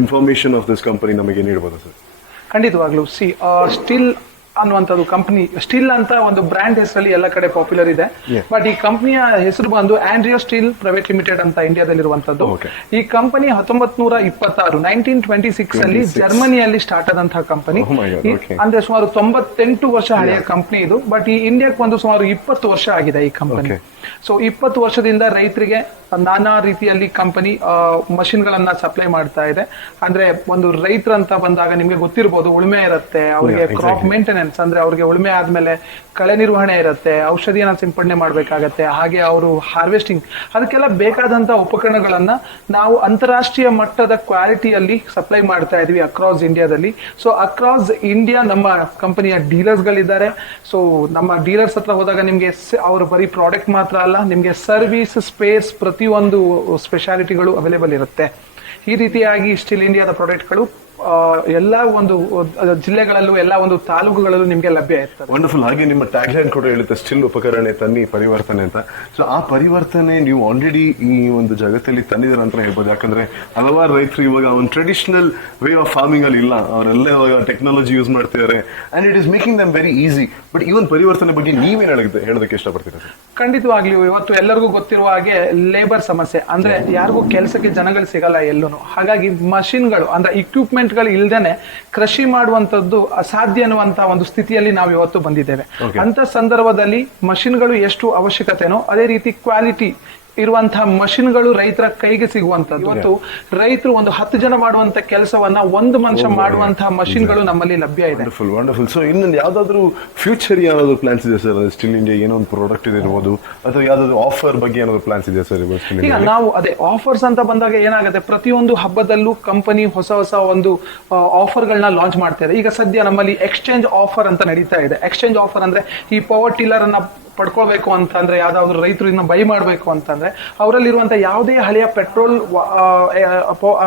information of this company ನಮಗೆ ನೀಡಬಹುದು ಸರ್? ಖಂಡಿತವಾಗ್ಲೂ. ಸ್ಟಿಲ್ ಅನ್ನುವಂಥದ್ದು ಕಂಪನಿ, ಸ್ಟಿಲ್ ಅಂತ ಒಂದು ಬ್ರ್ಯಾಂಡ್ ಹೆಸರಲ್ಲಿ ಎಲ್ಲ ಕಡೆ ಪಾಪ್ಯುಲರ್ ಇದೆ. ಬಟ್ ಈ ಕಂಪನಿಯ ಹೆಸರು ಬಂದು ಆಂಡ್ರಿಯೋ ಸ್ಟೀಲ್ ಪ್ರೈವೇಟ್ ಲಿಮಿಟೆಡ್ ಅಂತ ಇಂಡಿಯಾದಲ್ಲಿರುವಂತದ್ದು. ಈ ಕಂಪನಿ 1926 ಅಲ್ಲಿ ಜರ್ಮನಿಯಲ್ಲಿ ಸ್ಟಾರ್ಟ್ ಆದಂತಹ ಕಂಪನಿ. ಅಂದ್ರೆ ಸುಮಾರು 98 ವರ್ಷ ಹಳೆಯ ಕಂಪನಿ ಇದು. ಬಟ್ ಈ ಇಂಡಿಯಾಕ್ಕೆ ಒಂದು ಸುಮಾರು 20 ವರ್ಷ ಆಗಿದೆ ಈ ಕಂಪನಿ. ಸೊ 20 ವರ್ಷದಿಂದ ರೈತರಿಗೆ ನಾನಾ ರೀತಿಯಲ್ಲಿ ಕಂಪನಿ ಮಷಿನ್ ಗಳನ್ನ ಸಪ್ಲೈ ಮಾಡ್ತಾ ಇದೆ. ಅಂದ್ರೆ ಒಂದು ರೈತರಂತ ಬಂದಾಗ ನಿಮ್ಗೆ ಗೊತ್ತಿರ್ಬೋದು, ಉಳುಮೆ ಇರುತ್ತೆ, ಅವರಿಗೆ ಕ್ರಾಪ್ ಮೇಂಟೆನೆನ್ಸ್ ಅಂದ್ರೆ ಅವ್ರಿಗೆ ಉಳುಮೆ ಆದ್ಮೇಲೆ ಕಳೆ ನಿರ್ವಹಣೆ ಇರುತ್ತೆ, ಔಷಧಿಯನ್ನ ಸಿಂಪಡಣೆ ಮಾಡ್ಬೇಕಾಗತ್ತೆ, ಹಾಗೆ ಅವರು ಹಾರ್ವೆಸ್ಟಿಂಗ್, ಅದಕ್ಕೆಲ್ಲ ಬೇಕಾದಂತ ಉಪಕರಣಗಳನ್ನ ನಾವು ಅಂತಾರಾಷ್ಟ್ರೀಯ ಮಟ್ಟದ ಕ್ವಾಲಿಟಿಯಲ್ಲಿ ಸಪ್ಲೈ ಮಾಡ್ತಾ ಇದೀವಿ ಅಕ್ರಾಸ್ ಇಂಡಿಯಾದಲ್ಲಿ. ಸೊ ಅಕ್ರಾಸ್ ಇಂಡಿಯಾ ನಮ್ಮ ಕಂಪನಿಯ ಡೀಲರ್ಸ್ ಗಳಿದ್ದಾರೆ. ಸೊ ನಮ್ಮ ಡೀಲರ್ಸ್ ಹತ್ರ ಹೋದಾಗ ನಿಮ್ಗೆ ಅವರು ಬರೀ ಪ್ರಾಡಕ್ಟ್ ಮಾತ್ರ ಅಲ್ಲ, ನಿಮ್ಗೆ ಸರ್ವಿಸ್, ಸ್ಪೇಸ್, ಪ್ರತಿಯೊಂದು ಸ್ಪೆಷಾಲಿಟಿಗಳು ಅವೈಲೇಬಲ್ ಇರುತ್ತೆ. ಈ ರೀತಿಯಾಗಿ ಸ್ಟಿಲ್ ಇಂಡಿಯಾದ ಪ್ರಾಡಕ್ಟ್ಗಳು ಎಲ್ಲ ಒಂದು ಜಿಲ್ಲೆಗಳಲ್ಲೂ ಎಲ್ಲ ಒಂದು ತಾಲೂಕುಗಳಲ್ಲೂ ನಿಮ್ಗೆ ಲಭ್ಯ ಇರ್ತದೆ. ವಂಡರ್ಫುಲ್. ಹಾಗೆ ನಿಮ್ಮ ಟ್ಯಾಗ್ ಲೈನ್ ಕೂಡ ಹೇಳುತ್ತೆ ಸ್ಟಿಲ್ ಉಪಕರಣ ತನ್ನಿ ಪರಿವರ್ತನೆ ಅಂತ. ಸೊ ಆ ಪರಿವರ್ತನೆ ನೀವು ಆಲ್ರೆಡಿ ಈ ಒಂದು ಜಗತ್ತಲ್ಲಿ ತಂದಿದ್ದೀರ ಅಂತ ಹೇಳ್ಬೋದು. ಯಾಕಂದ್ರೆ ಹಲವಾರು ರೈತರು ಇವಾಗ ಒಂದು ಟ್ರೆಡಿಷನಲ್ ವೇ ಆಫ್ ಫಾರ್ಮಿಂಗ್ ಅಲ್ಲಿ ಇಲ್ಲ, ಅವರೆಲ್ಲ ಇವಾಗ ಟೆಕ್ನಾಲಜಿ ಯೂಸ್ ಮಾಡ್ತಿದ್ದಾರೆ and it is making dum very easy. But ಈ ಒಂದು ಪರಿವರ್ತನೆ ಬಗ್ಗೆ ನೀವೇನು ಹೇಳೋದಕ್ಕೆ ಇಷ್ಟಪಡ್ತೀರಾ? ಖಂಡಿತವಾಗ್ಲೂ ಇವತ್ತು ಎಲ್ಲರಿಗೂ ಗೊತ್ತಿರುವ ಹಾಗೆ ಲೇಬರ್ ಸಮಸ್ಯೆ, ಅಂದ್ರೆ ಯಾರಿಗೂ ಕೆಲಸಕ್ಕೆ ಜನಗಳು ಸಿಗಲ್ಲ ಎಲ್ಲೂ. ಹಾಗಾಗಿ ಮಷಿನ್ಗಳು ಅಂದ್ರೆ ಇಕ್ವಿಪ್ಮೆಂಟ್ ಇನ್ಸ್ಟ್ರೂಮೆಂಟ್ಗಳು ಇಲ್ದೇನೆ ಕೃಷಿ ಮಾಡುವಂತದ್ದು ಅಸಾಧ್ಯ ಅನ್ನುವಂತಹ ಒಂದು ಸ್ಥಿತಿಯಲ್ಲಿ ನಾವು ಇವತ್ತು ಬಂದಿದ್ದೇವೆ. ಅಂತ ಸಂದರ್ಭದಲ್ಲಿ ಮಷಿನ್ಗಳು ಎಷ್ಟು ಅವಶ್ಯಕತೆನೋ ಅದೇ ರೀತಿ ಕ್ವಾಲಿಟಿ ಇರುವಂತಹ ಮಷಿನ್ಗಳು ರೈತರ ಕೈಗೆ ಸಿಗುವಂತದ್ದು. ಇವತ್ತು ರೈತರು ಒಂದು 10 ಜನ ಮಾಡುವಂತ ಕೆಲಸವನ್ನ ಒಂದು ಮನುಷ್ಯ ಮಾಡುವಂತಹ ಮಷಿನ್ಗಳು ನಮ್ಮಲ್ಲಿ ಲಭ್ಯ ಇದೆ. Wonderful wonderful. ಸೊ ಇನ್ನೊಂದು ಯಾವ್ದಾದ್ರು ಫ್ಯೂಚರ್ ಏನಾದ್ರು ಪ್ಲಾನ್ಸ್ ಇದೆ ಸರ್? ಸ್ಟಿಲ್ ಇಂಡಿಯಾ ಏನೋ ಒಂದು ಪ್ರಾಡಕ್ಟ್ ಇರ್ಬೋದು ಅಥವಾ ಯಾವ್ದಾದ್ರು ಆಫರ್ ಬಗ್ಗೆ ಏನಾದ್ರು ಪ್ಲಾನ್ಸ್ ಇದೆ ಸರ್? ಈಗ ನಾವು ಅದೇ ಆಫರ್ಸ್ ಅಂತ ಬಂದಾಗ ಏನಾಗುತ್ತೆ, ಪ್ರತಿಯೊಂದು ಹಬ್ಬದಲ್ಲೂ ಕಂಪನಿ ಹೊಸ ಹೊಸ ಒಂದು ಆಫರ್ಗಳನ್ನ ಲಾಂಚ್ ಮಾಡ್ತಾ ಇದೆ. ಈಗ ಸದ್ಯ ನಮ್ಮಲ್ಲಿ ಎಕ್ಸ್ಚೇಂಜ್ ಆಫರ್ ಅಂತ ನಡೀತಾ ಇದೆ. ಎಕ್ಸ್ಚೇಂಜ್ ಆಫರ್ ಅಂದ್ರೆ ಈ ಪವರ್ ಟಿಲ್ಲರ್ ಅನ್ನ ಪಡ್ಕೊಳ್ಬೇಕು ಅಂತಂದ್ರೆ, ಯಾವ್ದಾದ್ರು ರೈತರು ಇದನ್ನ ಬೈ ಮಾಡಬೇಕು ಅಂತಂದ್ರೆ ಅವರಲ್ಲಿರುವಂತ ಯಾವುದೇ ಹಳೆಯ ಪೆಟ್ರೋಲ್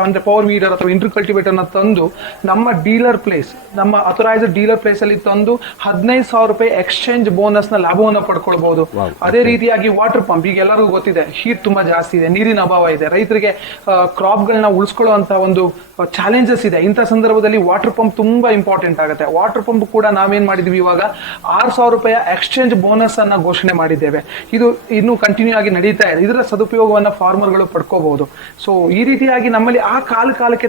ಅಂದ್ರೆ ಪವರ್ ವೀಡರ್ ಅಥವಾ ಇಂಟರ್ ಕಲ್ಟಿವೇಟರ್ ನ ತಂದು ನಮ್ಮ ಡೀಲರ್ ಪ್ಲೇಸ್, ನಮ್ಮ ಅಥರೈಸ್ಡ್ ಡೀಲರ್ ಪ್ಲೇಸ್ ಅಲ್ಲಿ ತಂದು 15,000 ರೂಪಾಯಿ ಎಕ್ಸ್ಚೇಂಜ್ ಬೋನಸ್ ನ ಲಾಭವನ್ನು ಪಡ್ಕೊಳ್ಬಹುದು. ಅದೇ ರೀತಿಯಾಗಿ ವಾಟರ್ ಪಂಪ್, ಈಗ ಎಲ್ಲರಿಗೂ ಗೊತ್ತಿದೆ ಹೀಟ್ ತುಂಬಾ ಜಾಸ್ತಿ ಇದೆ, ನೀರಿನ ಅಭಾವ ಇದೆ, ರೈತರಿಗೆ ಕ್ರಾಪ್ ಗಳನ್ನ ಉಳಿಸ್ಕೊಳ್ಳುವಂತ ಒಂದು ಚಾಲೆಂಜಸ್ ಇದೆ. ಇಂಥ ಸಂದರ್ಭದಲ್ಲಿ ವಾಟರ್ ಪಂಪ್ ತುಂಬಾ ಇಂಪಾರ್ಟೆಂಟ್ ಆಗುತ್ತೆ. ವಾಟರ್ ಪಂಪ್ ಕೂಡ ನಾವೇನ್ ಮಾಡಿದ್ವಿ, ಇವಾಗ 6,000 ರೂಪಾಯಿ ಎಕ್ಸ್ಚೇಂಜ್ ಬೋನಸ್ ಅನ್ನ ಘೋಷಣೆ ಮಾಡಿದ್ದೇವೆ. ಇದು ಇನ್ನೂ ಕಂಟಿನ್ಯೂ ಆಗಿ ನಡೀತಾ ಇದೆ. ಇದರ ಸದುಪಯೋಗವನ್ನ ಫಾರ್ಮರ್ಗಳು ಪಡ್ಕೋಬಹುದು. ಸೊ ಈ ರೀತಿಯಾಗಿ ನಮ್ಮಲ್ಲಿ ಆ ಕಾಲಕ್ಕೆ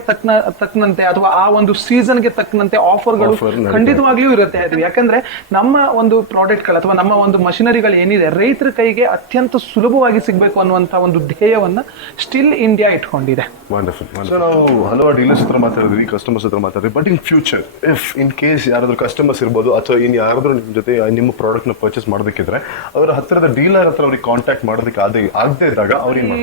ತಕ್ಕನಂತೆ ಅಥವಾ ಆ ಒಂದು ಸೀಸನ್ಗೆ ತಕ್ಕನಂತೆ ಆಫರ್ಗಳು ಖಂಡಿತವಾಗಿಯೂ ಇರುತ್ತೆ. ಯಾಕಂದ್ರೆ ನಮ್ಮ ಒಂದು ಪ್ರಾಡಕ್ಟ್ಗಳು ಅಥವಾ ನಮ್ಮ ಒಂದು ಮಷಿನರಿಗಳು ಏನಿದೆ ರೈತರ ಕೈಗೆ ಅತ್ಯಂತ ಸುಲಭವಾಗಿ ಸಿಗಬೇಕು ಅನ್ನುವಂತ ಒಂದು ಧ್ಯೇಯವನ್ನ ಸ್ಟಿಲ್ ಇಂಡಿಯಾ ಇಟ್ಕೊಂಡಿದೆ. ನಾವು ಹಲವಾರು ಡೀಲರ್ಸ್ ಹತ್ರ ಮಾತಾಡಿದ್ವಿ, ಕಸ್ಟಮರ್ಸ್ ಹತ್ರ ಮಾತಾಡಿದ್ವಿ. But in future in case ಯಾರಾದ್ರೂ ಕಸ್ಟಮರ್ಸ್ ಇರ್ಬೋದು ಅಥವಾ ಇನ್ ಯಾರಾದ್ರೂ ನಿಮ್ ಜೊತೆ ನಿಮ್ಮ ಪ್ರಾಡಕ್ಟ್ ನ ಪರ್ಚೇಸ್ ಮಾಡಬೇಕಿದ್ರೆ ಅವರ ಹತ್ತಿರದ ಡೀಲರ್ ಹತ್ರ ಅವ್ರಿಗೆ ಕಾಂಟ್ಯಾಕ್ಟ್ ಮಾಡೋದಕ್ಕೆ ಆಗದೆ ಇದ್ದಾಗ ಅವ್ರಿಗೆ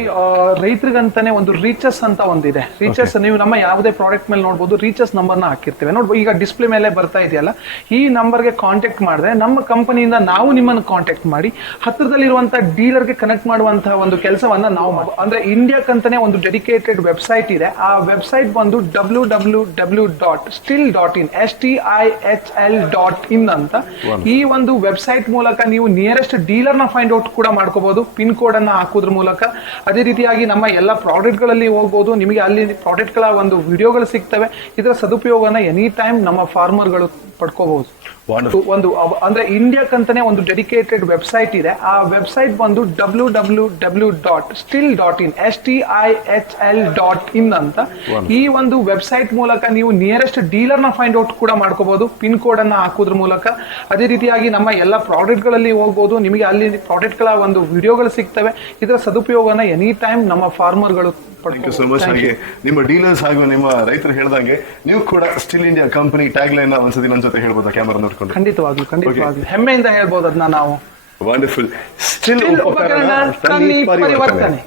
ರೈತರಿಗಂತಾನೆ ಒಂದು ರೀಚಸ್ ಅಂತ ಒಂದಿದೆ. ರೀಚಸ್ ನೀವು ನಮ್ಮ ಯಾವುದೇ ಪ್ರಾಡಕ್ಟ್ ಮೇಲೆ ನೋಡಬಹುದು, ರೀಚಸ್ ನಂಬರ್ ನ ಹಾಕಿರ್ತೇವೆ. ನೋಡ್ಬೋದು ಈಗ ಡಿಸ್ಪ್ಲೇ ಮೇಲೆ ಬರ್ತಾ ಇದೆಯಲ್ಲ, ಈ ನಂಬರ್ಗೆ ಕಾಂಟ್ಯಾಕ್ಟ್ ಮಾಡಿದ್ರೆ ನಮ್ಮ ಕಂಪನಿಯಿಂದ ನಾವು ನಿಮ್ಮನ್ನು ಕಾಂಟ್ಯಾಕ್ಟ್ ಮಾಡಿ ಹತ್ತಿರದಲ್ಲಿರುವಂತಹ ಡೀಲರ್ಗೆ ಕನೆಕ್ಟ್ ಮಾಡುವಂತಹ ಒಂದು ಕೆಲಸವನ್ನ ನಾವು ಅಂದ್ರೆ ಇಂಡಿಯಾಕ್ಕಂತಾನೆ ಒಂದು ಡೆಡಿಕೇಟೆಡ್ ವೆಬ್ಸೈಟ್ ಇದೆ. ಆ ವೆಬ್ಸೈಟ್ ಬಂದು www.stihl.in STIHL.in ಅಂತ. ಈ ಒಂದು ವೆಬ್ಸೈಟ್ ಮೂಲಕ ನೀವು ನಿಯರೆಸ್ಟ್ ಡೀಲರ್ ನ ಫೈಂಡ್ ಔಟ್ ಕೂಡ ಮಾಡ್ಕೋಬಹುದು, ಪಿನ್ ಕೋಡ್ ಅನ್ನ ಹಾಕೋದ್ರ ಮೂಲಕ. ಅದೇ ರೀತಿಯಾಗಿ ನಮ್ಮ ಎಲ್ಲ ಪ್ರಾಡಕ್ಟ್ ಗಳಲ್ಲಿ ಹೋಗಬಹುದು, ನಿಮಗೆ ಅಲ್ಲಿ ಪ್ರಾಡಕ್ಟ್ ಗಳ ಒಂದು ವಿಡಿಯೋಗಳು ಸಿಗ್ತವೆ. ಇದರ ಸದುಪಯೋಗನ ಎನಿ ಟೈಮ್ ನಮ್ಮ ಫಾರ್ಮರ್ಗಳು ಪಡ್ಕೋಬಹುದು. ಒಂದು ಅಂದ್ರೆ ಇಂಡಿಯಾಕ್ಕಂತಾನೆ ಒಂದು ಡೆಡಿಕೇಟೆಡ್ ವೆಬ್ಸೈಟ್ ಇದೆ. ಆ ವೆಬ್ಸೈಟ್ ಬಂದು www.stihl.in STIHL.in ಅಂತ. ಈ ಒಂದು ವೆಬ್ಸೈಟ್ ಮೂಲಕ ನೀವು ನಿಯರೆಸ್ಟ್ ಡೀಲರ್ ನ ಫೈಂಡ್ ಔಟ್ ಕೂಡ ಮಾಡ್ಕೋಬಹುದು, ಪಿನ್ ಕೋಡ್ ಅನ್ನ ಹಾಕೋದ್ರ ಮೂಲಕ. ಅದೇ ರೀತಿಯಾಗಿ ನಮ್ಮ ಎಲ್ಲ ಪ್ರಾಡಕ್ಟ್ ಗಳಲ್ಲಿ ಹೋಗಬಹುದು, ನಿಮಗೆ ಅಲ್ಲಿ ಪ್ರಾಡಕ್ಟ್ ಗಳ ಒಂದು ವಿಡಿಯೋಗಳು ಸಿಗ್ತವೆ. ಇದರ ಸದುಪಯೋಗನ ಎನಿ ಟೈಮ್ ನಮ್ಮ ಫಾರ್ಮರ್ಗಳು. ಹಾಗೆ ನಿಮ್ಮ ಡೀಲರ್ಸ್ ಹಾಗೂ ನಿಮ್ಮ ರೈತರು ಹೇಳ್ದಂಗೆ ನೀವು ಕೂಡ still India company tag line ಒಂದ್ಸತಿ ನನ್ನ ಜೊತೆ ಹೇಳ್ಬೋದಾ ಕ್ಯಾಮರಾ ನೋಡ್ಕೊಂಡು? ಖಂಡಿತವಾಗ್ಲು ಹೆಮ್ಮೆಯಿಂದ ಹೇಳ್ಬೋದು ಅದನ್ನ ನಾವು. ವಂಡರ್ಫುಲ್. ಸ್ಟಿಲ್ ಉಪಕರಣ ತನ್ನಿ ಪರಿವರ್ತನೆ.